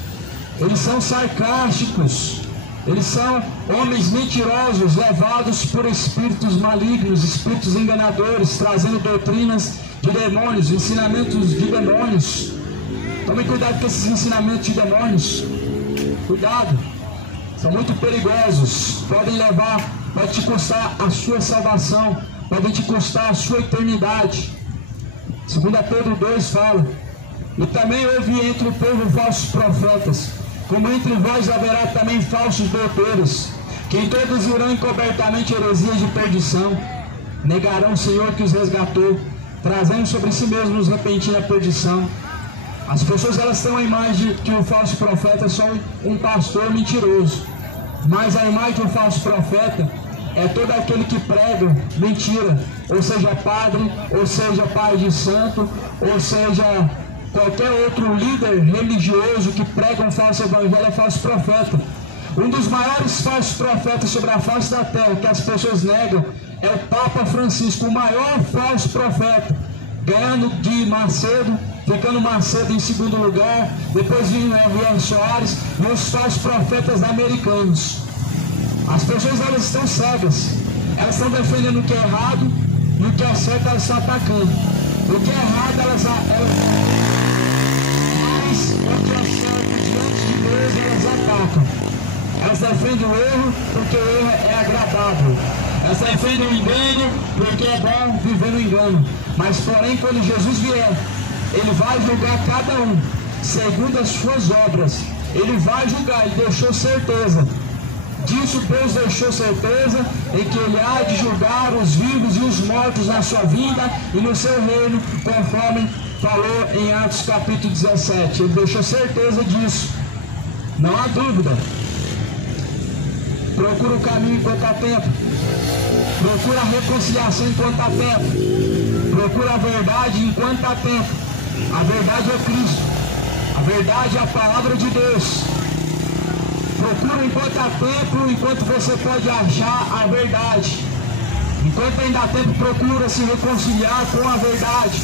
eles são sarcásticos, eles são homens mentirosos, levados por espíritos malignos, espíritos enganadores, trazendo doutrinas de demônios, ensinamentos de demônios. Tome cuidado com esses ensinamentos de demônios. Cuidado, são muito perigosos, podem te custar a sua salvação, podem te custar a sua eternidade. 2 Pedro 2 fala, e também houve entre o povo falsos profetas, como entre vós haverá também falsos doutores, que introduzirão encobertamente heresias de perdição, negarão o Senhor que os resgatou, trazendo sobre si mesmos repentina perdição. As pessoas elas têm a imagem de que o falso profeta é só um pastor mentiroso, mas a imagem do falso profeta é todo aquele que prega mentira, ou seja padre, ou seja pai de santo, ou seja qualquer outro líder religioso que prega um falso evangelho é falso profeta. Um dos maiores falsos profetas sobre a face da terra que as pessoas negam é o Papa Francisco, o maior falso profeta, ganhando de Macedo, ficando Macedo em segundo lugar, depois vindo R.R. Soares e os falsos profetas americanos. As pessoas elas estão cegas, elas estão defendendo o que é errado e o que é certo elas estão atacando. O que é errado elas mas o que é certo diante de Deus elas atacam. Elas defendem o erro porque o erro é agradável. Elas defendem o engano porque é bom viver no engano. Mas porém quando Jesus vier, Ele vai julgar cada um segundo as suas obras. Ele vai julgar, Ele deixou certeza. Disso Deus deixou certeza em que Ele há de julgar os vivos e os mortos na sua vinda e no seu reino, conforme falou em Atos capítulo 17. Ele deixou certeza disso, não há dúvida. Procura o caminho enquanto há tempo. Procura a reconciliação enquanto há tempo. Procura a verdade enquanto há tempo. A verdade é Cristo. A verdade é a palavra de Deus. Procura enquanto há tempo, enquanto você pode achar a verdade. Enquanto ainda há tempo, procura se reconciliar com a verdade.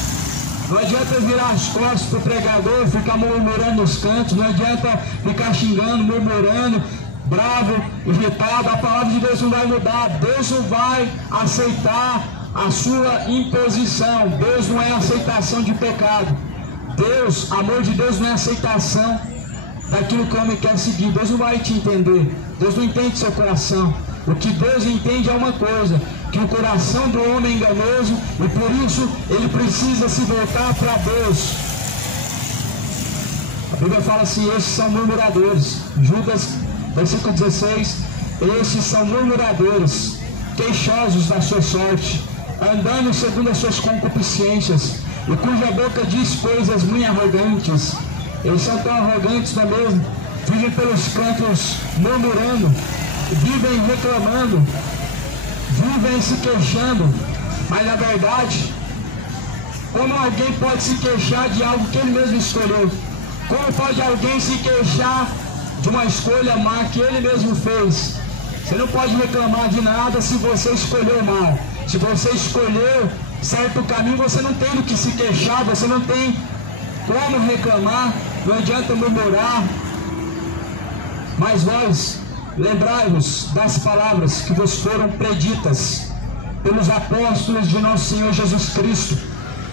Não adianta virar as costas para o pregador, ficar murmurando nos cantos, não adianta ficar xingando, murmurando, bravo, irritado. A palavra de Deus não vai mudar. Deus não vai aceitar a sua imposição. Deus não é aceitação de pecado. Deus, amor de Deus não é aceitação daquilo que o homem quer seguir. Deus não vai te entender. Deus não entende seu coração. O que Deus entende é uma coisa, que o coração do homem é enganoso e por isso ele precisa se voltar para Deus. A Bíblia fala assim: esses são murmuradores. Judas, versículo 16: esses são murmuradores, queixosos da sua sorte, andando segundo as suas concupiscências, e cuja boca diz coisas muito arrogantes. Eles são tão arrogantes, não é mesmo? Vivem pelos cantos murmurando, vivem reclamando, vivem se queixando, mas na verdade, como alguém pode se queixar de algo que ele mesmo escolheu? Como pode alguém se queixar de uma escolha má que ele mesmo fez? Você não pode reclamar de nada se você escolheu mal. Se você escolheu certo caminho, você não tem do que se queixar, você não tem como reclamar, não adianta murmurar. Mas vós, lembrai-vos das palavras que vos foram preditas pelos apóstolos de nosso Senhor Jesus Cristo,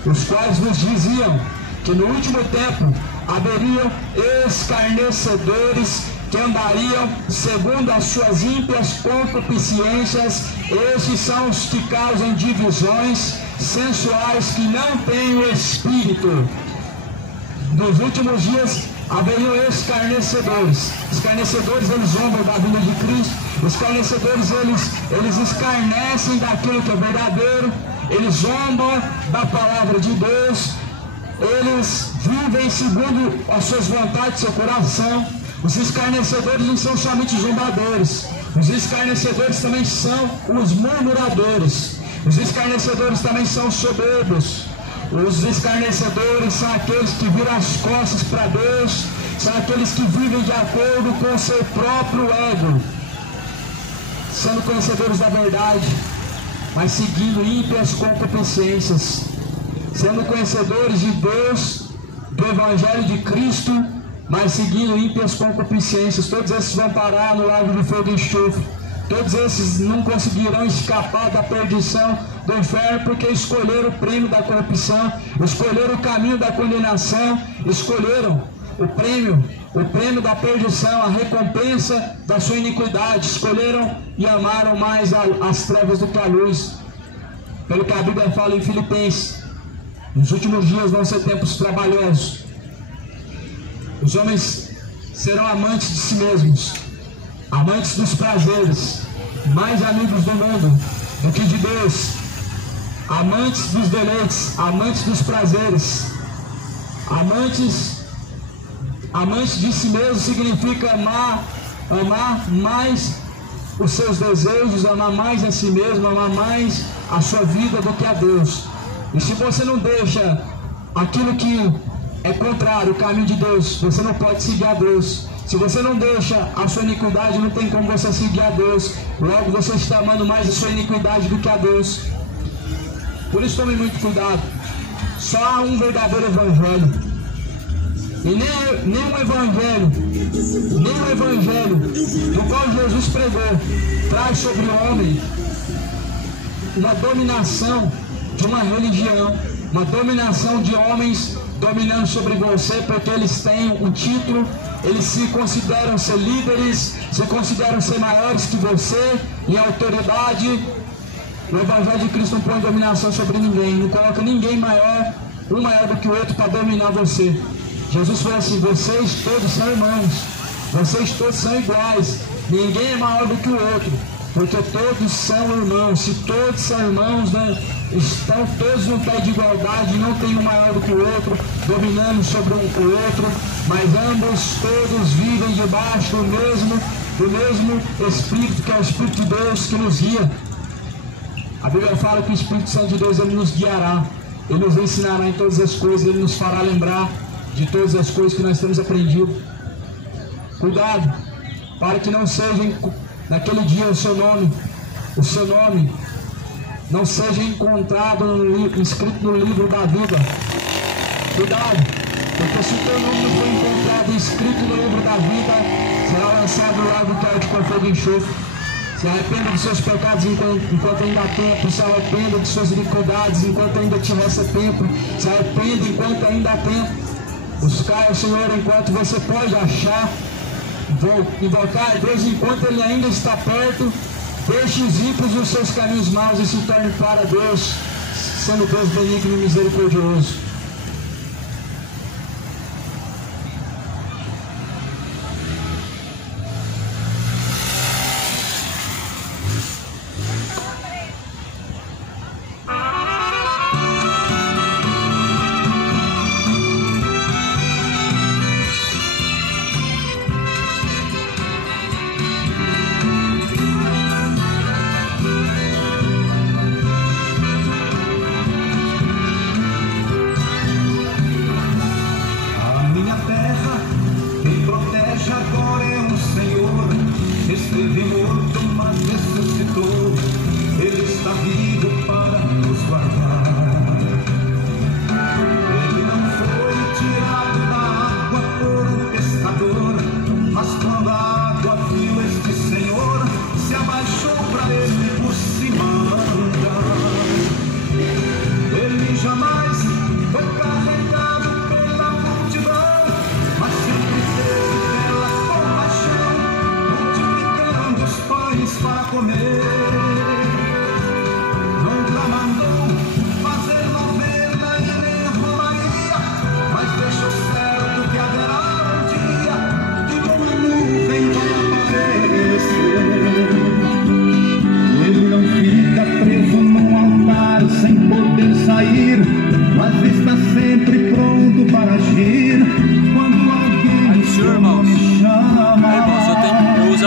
os quais vos diziam que no último tempo haveriam escarnecedores que andariam segundo as suas ímpias concupiscências. Estes são os que causam divisões, sensuais, que não têm o Espírito. Nos últimos dias haveriam escarnecedores. Escarnecedores, eles zombam da vinda de Cristo. Escarnecedores, eles escarnecem daquilo que é verdadeiro. Eles zombam da palavra de Deus. Eles vivem segundo as suas vontades, seu coração. Os escarnecedores não são somente zombadores. Os escarnecedores também são os murmuradores. Os escarnecedores também são soberbos. Os escarnecedores são aqueles que viram as costas para Deus, são aqueles que vivem de acordo com o seu próprio ego, sendo conhecedores da verdade, mas seguindo ímpias concupiscências, sendo conhecedores de Deus, do Evangelho de Cristo, mas seguindo ímpias concupiscências. Todos esses vão parar no lago de fogo e enxofre. Todos esses não conseguirão escapar da perdição do inferno, porque escolheram o prêmio da corrupção, escolheram o caminho da condenação, escolheram o prêmio da perdição, a recompensa da sua iniquidade, escolheram e amaram mais as trevas do que a luz. Pelo que a Bíblia fala em Filipenses, nos últimos dias vão ser tempos trabalhosos. Os homens serão amantes de si mesmos, amantes dos prazeres, mais amigos do mundo do que de Deus, amantes dos deleites, amantes dos prazeres, amantes de si mesmo significa amar mais os seus desejos, amar mais a si mesmo, amar mais a sua vida do que a Deus. E se você não deixa aquilo que é contrário ao caminho de Deus, você não pode seguir a Deus. Se você não deixa a sua iniquidade, não tem como você seguir a Deus. Logo você está amando mais a sua iniquidade do que a Deus. Por isso tome muito cuidado. Só há um verdadeiro evangelho. E nem o evangelho do qual Jesus pregou traz sobre o homem uma dominação de uma religião, uma dominação de homens dominando sobre você, porque eles têm um título, eles se consideram ser líderes, se consideram ser maiores que você em autoridade. O Evangelho de Cristo não põe dominação sobre ninguém, não coloca ninguém maior, um maior do que o outro para dominar você. Jesus falou assim: vocês todos são irmãos, vocês todos são iguais, ninguém é maior do que o outro, porque todos são irmãos. Se todos são irmãos, né, estão todos no pé de igualdade, não tem um maior do que o outro, dominando sobre o outro, mas ambos todos vivem debaixo do mesmo Espírito, que é o Espírito de Deus que nos guia. A Bíblia fala que o Espírito Santo de Deus, ele nos guiará, ele nos ensinará em todas as coisas, ele nos fará lembrar de todas as coisas que nós temos aprendido. Cuidado, para que não seja naquele dia o seu nome não seja encontrado escrito no livro da vida. Cuidado, porque se o teu nome não for encontrado escrito no livro da vida, será lançado no lago de fogo e enxofre. Se arrependa dos seus pecados enquanto ainda há tempo. Se arrependa de suas iniquidades enquanto ainda te resta tempo. Se arrependa enquanto ainda há tempo. Buscar o Senhor enquanto você pode achar. Invocar a Deus enquanto Ele ainda está perto. Deixe os ímpios os seus caminhos maus e se torne para Deus, sendo Deus benigno e misericordioso.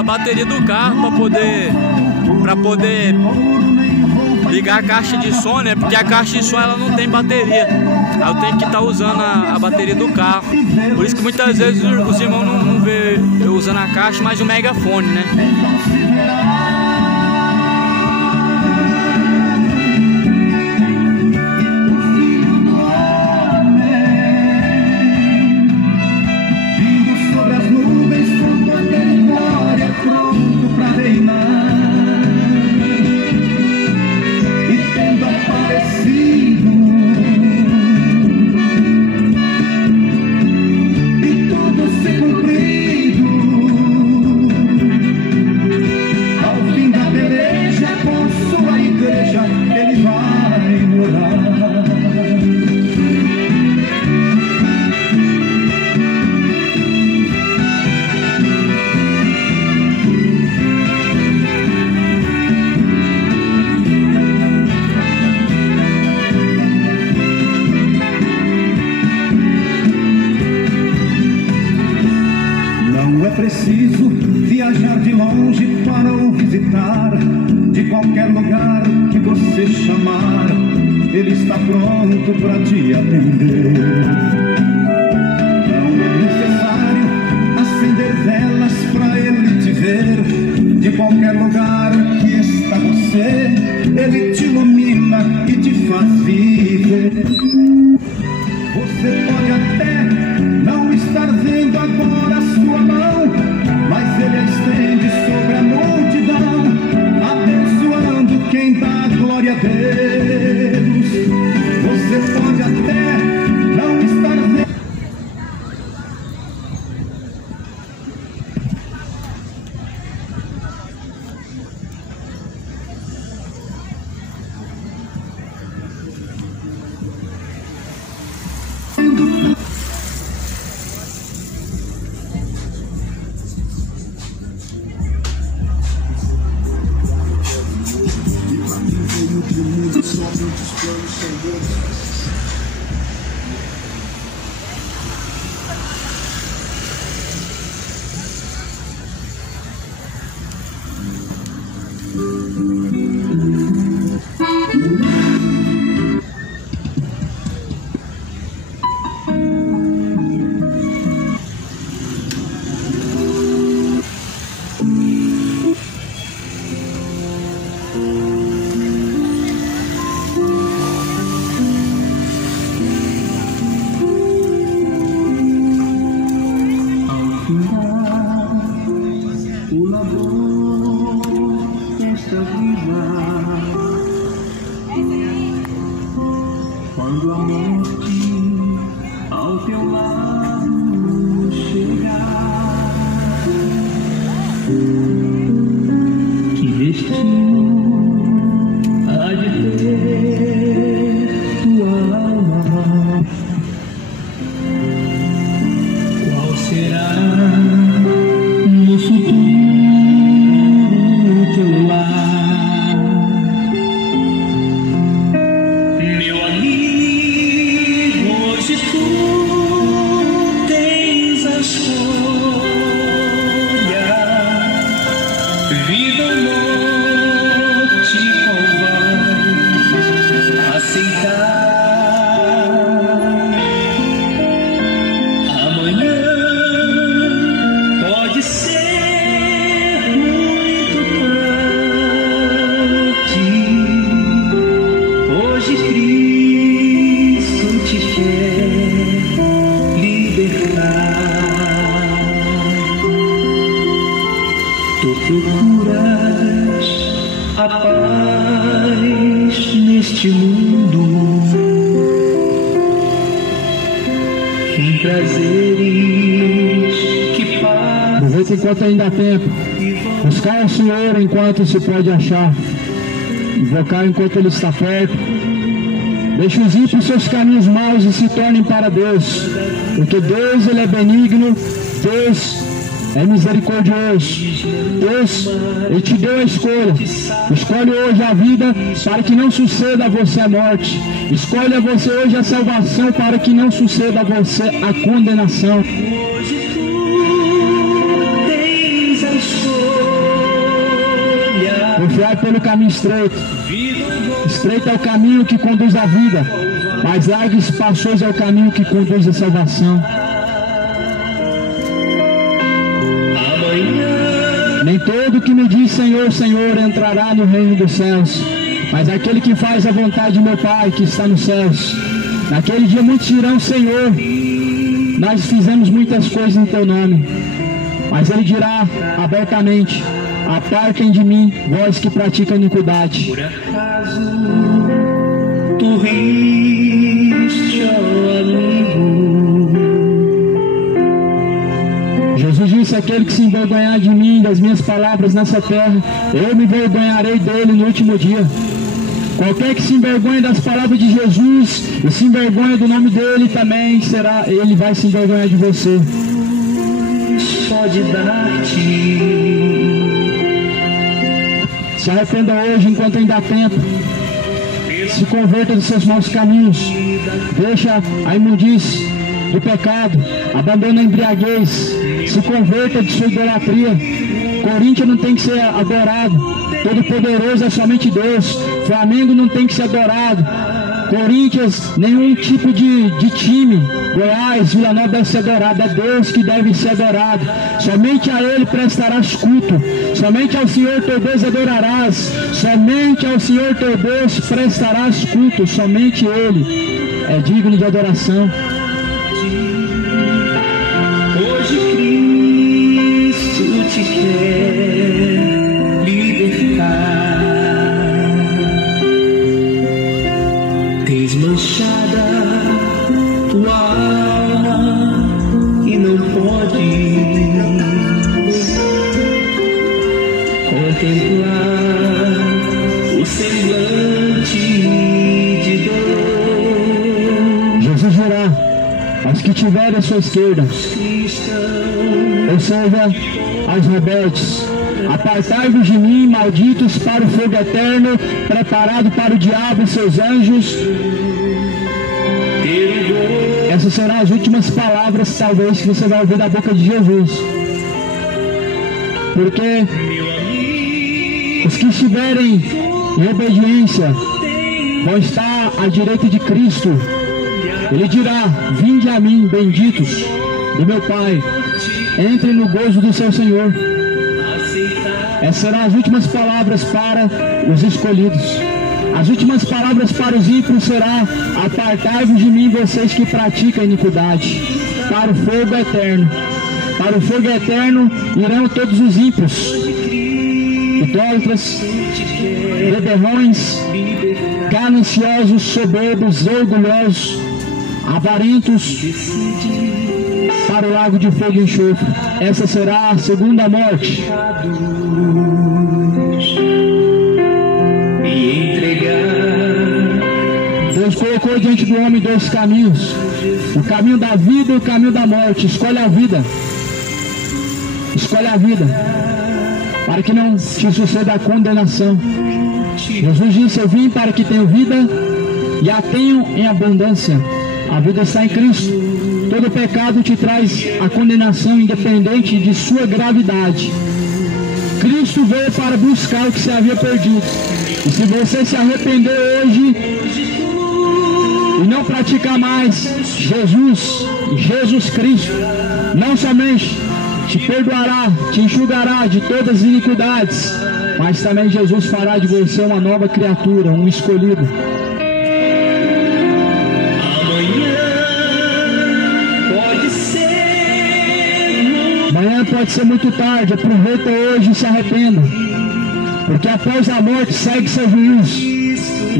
Bateria do carro para poder ligar a caixa de som, né? Porque a caixa de som ela não tem bateria. Aí eu tenho que estar usando a bateria do carro. Por isso que muitas vezes os irmãos não vê eu usando a caixa, mas o megafone, né? Preciso viajar de longe para o visitar. De qualquer lugar que você chamar, Ele está pronto para te atender. Não é necessário acender velas para Ele te ver. De qualquer lugar que está você, Ele te ilumina e te faz viver. Você pode até não estar vendo agora a sua mão, mas Ele a estende sobre a multidão, abençoando quem dá glória a Deus. Você pode até não estar vendo. ao teu lado chegar. Que destino há de ter tua alma? Qual será no futuro teu lar? Meu amigo, hoje tu tens a escolha: vida ou morte, qual vai aceitar? Amanhã pode ser muito tarde. Hoje Cristo te quer libertar. Tu procuras a paz neste mundo, em prazeres que passam. Aproveita enquanto ainda há tempo. Buscar o Senhor enquanto se pode achar. Invocar enquanto Ele está perto. Deixe os ímpios seus caminhos maus e se tornem para Deus. Porque Deus, Ele é benigno. Deus é misericordioso. Deus, Ele te deu a escolha. Escolhe hoje a vida para que não suceda a você a morte. Escolhe a você hoje a salvação para que não suceda a você a condenação. Hoje tu tens a escolha. Confiar pelo caminho estreito. Estreito é o caminho que conduz à vida, mas largo e espaçoso é o caminho que conduz à salvação. Amanhã Nem todo que me diz Senhor, Senhor entrará no reino dos céus, mas aquele que faz a vontade de meu Pai que está nos céus. Naquele dia muitos dirão: Senhor, nós fizemos muitas coisas em teu nome. Mas Ele dirá abertamente: apartem de mim, vós que praticam iniquidade. por acaso tu riste, ó amigo. Jesus disse: aquele que se envergonhar de mim, das minhas palavras nessa terra, eu me envergonharei dele no último dia. Qualquer que se envergonhe das palavras de Jesus e se envergonhe do nome dele, também será, ele vai se envergonhar de você. Pode dar-te Se arrependa hoje enquanto ainda há tempo. Se converta dos seus maus caminhos. Deixa a imundície do pecado. Abandona a embriaguez. Se converta de sua idolatria. Corinthians não tem que ser adorado. Todo-Poderoso é somente Deus. Flamengo não tem que ser adorado. Corinthians, nenhum tipo de time. Goiás, Vila Nova deve ser adorado. É Deus que deve ser adorado. Somente a Ele prestarás culto. Somente ao Senhor teu Deus adorarás. Somente ao Senhor teu Deus prestarás culto. Somente Ele é digno de adoração. hoje Cristo te quer libertar. Desmanchada tua alma e não podes contemplar o semblante de Deus. Jesus dirá aos que tiverem à sua esquerda, ou seja, aos rebeldes: apartai-vos de mim, malditos, para o fogo eterno, preparado para o diabo e seus anjos. Essas serão as últimas palavras, talvez, que você vai ouvir da boca de Jesus. Porque os que estiverem em obediência vão estar à direita de Cristo. Ele dirá: vinde a mim, benditos do meu Pai, entrem no gozo do seu Senhor. Essas serão as últimas palavras para os escolhidos. As últimas palavras para os ímpios será: apartai-vos de mim, vocês que praticam a iniquidade, para o fogo eterno. Para o fogo eterno irão todos os ímpios, idólatras, beberrões, gananciosos, soberbos, orgulhosos. avarentos para o lago de fogo e enxofre. Essa será a segunda morte. Deus colocou diante do homem dois caminhos: o caminho da vida e o caminho da morte. Escolhe a vida. Escolhe a vida, para que não te suceda a condenação. Jesus disse: eu vim para que tenham vida e a tenham em abundância. A vida está em Cristo. Todo pecado te traz a condenação, independente de sua gravidade. Cristo veio para buscar o que se havia perdido. E se você se arrepender hoje e não praticar mais Jesus Cristo, não somente te perdoará, te enxugará de todas as iniquidades, mas também Jesus fará de você uma nova criatura, um escolhido. Amanhã pode ser muito tarde. Aproveita hoje e se arrependa, porque após a morte segue seu juízo.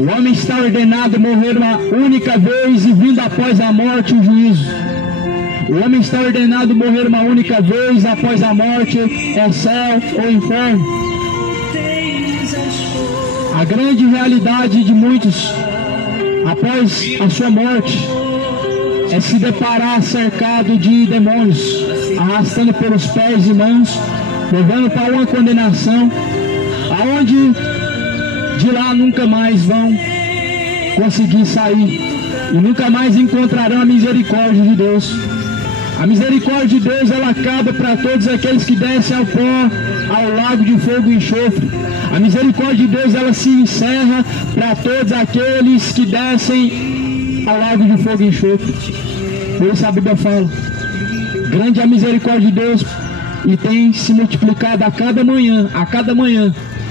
O homem está ordenado a morrer uma única vez e vindo após a morte o juízo. O homem está ordenado a morrer uma única vez, após a morte é céu ou inferno. A grande realidade de muitos após a sua morte é se deparar cercado de demônios, arrastando pelos pés e mãos, levando para uma condenação, aonde de lá nunca mais vão conseguir sair e nunca mais encontrarão a misericórdia de Deus. A misericórdia de Deus, ela acaba para todos aqueles que descem ao pó, ao lago de fogo e enxofre. A misericórdia de Deus, ela se encerra para todos aqueles que descem ao lago de fogo e enxofre. Por isso a Bíblia fala: grande é a misericórdia de Deus e tem se multiplicado a cada manhã.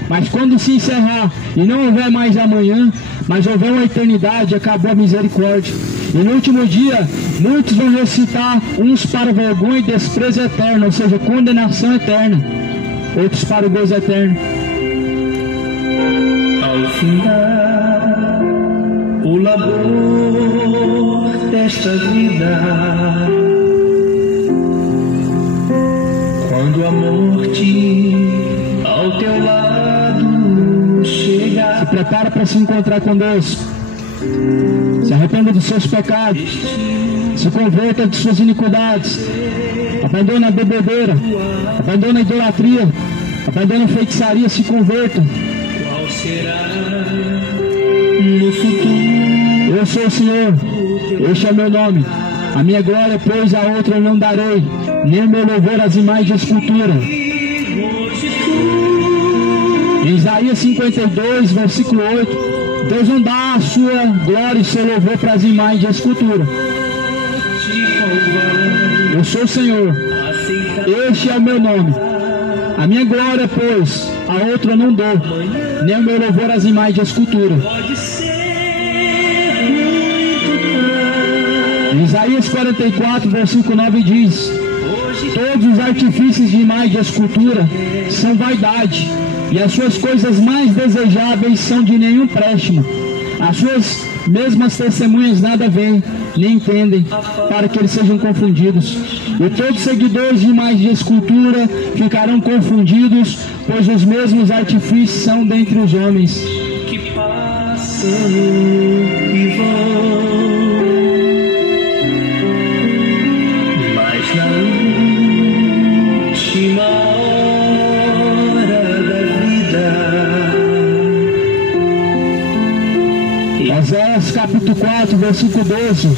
Mas quando se encerrar e não houver mais amanhã, mas houver uma eternidade, acabou a misericórdia. E no último dia, muitos vão ressuscitar, uns para vergonha e desprezo eterno, ou seja, condenação eterna, outros para o gozo eterno. Ao findar o labor desta vida, quando a morte ao teu lado chega, se prepara para se encontrar com Deus. Se arrependa dos seus pecados, se converta de suas iniquidades, abandona a bebedeira, abandona a idolatria, abandona a feitiçaria, se converta. qual será no futuro? Eu sou o Senhor, este é o meu nome. A minha glória, pois, a outra eu não darei, nem o meu louvor às imagens de escultura. Em Isaías 52, versículo 8, Deus não dá a sua glória e seu louvor para as imagens de escultura. Eu sou o Senhor, este é o meu nome. A minha glória, pois, a outra eu não dou, nem o meu louvor às imagens de escultura. Em Isaías 44, versículo 9 diz: todos os artifícios de imagem de escultura são vaidade, e as suas coisas mais desejáveis são de nenhum empréstimo. As suas mesmas testemunhas nada veem, nem entendem, para que eles sejam confundidos. E todos os seguidores de imagem de escultura ficarão confundidos, pois os mesmos artifícios são dentre os homens. Que passam e vão, mas na última hora da vida. Oséias capítulo 4, versículo 12.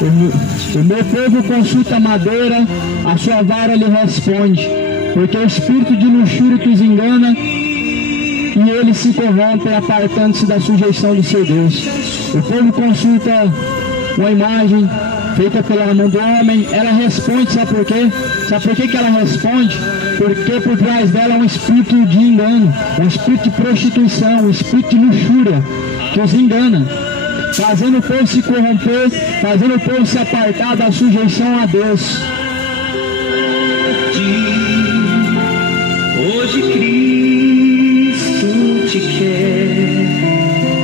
O meu povo consulta a madeira, a sua vara lhe responde, porque o espírito de luxúria que os engana, e eles se corrompem, apartando-se da sujeição do seu Deus. O povo consulta uma imagem feita pela mão do homem, ela responde, sabe por quê? Sabe por que ela responde? Porque por trás dela é um espírito de engano, um espírito de prostituição, um espírito de luxúria que os engana, fazendo o povo se corromper, fazendo o povo se apartar da sujeição a Deus. Hoje Cristo te quer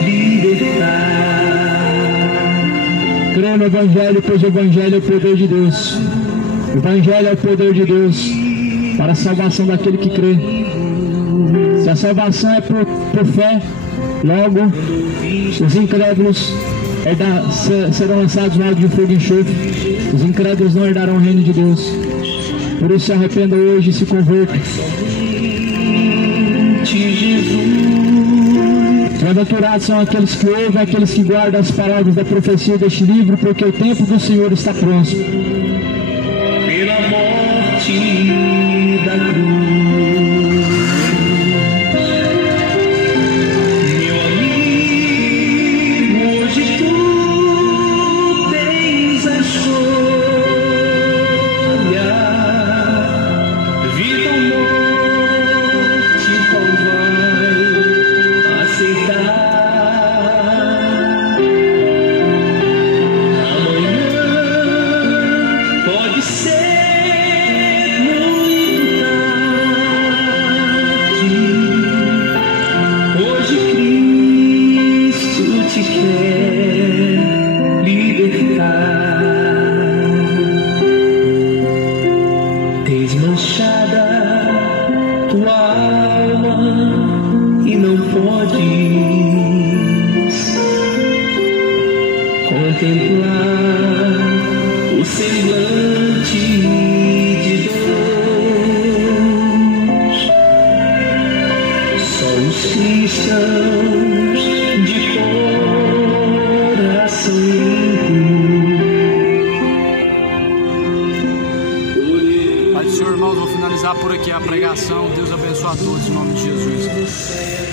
libertar. Crê no Evangelho, pois o Evangelho é o poder de Deus. O Evangelho é o poder de Deus para a salvação daquele que crê. Se a salvação é por fé, logo os incrédulos serão lançados no lago de fogo e enxofre. Os incrédulos não herdarão o reino de Deus. Por isso se arrependa hoje e se converta. Bem-aventurados são aqueles que ouvem, aqueles que guardam as palavras da profecia deste livro, porque o tempo do Senhor está próximo. Pela morte da cruz, meu amigo, hoje tu tens a escolha, vida ou morte, qual vai aceitar? Amanhã pode ser desmanchada tua alma e não podes contemplar o semblante de Deus. Só os cristãos de coração Senhor, irmãos, vou finalizar por aqui a pregação. Deus abençoe a todos em nome de Jesus.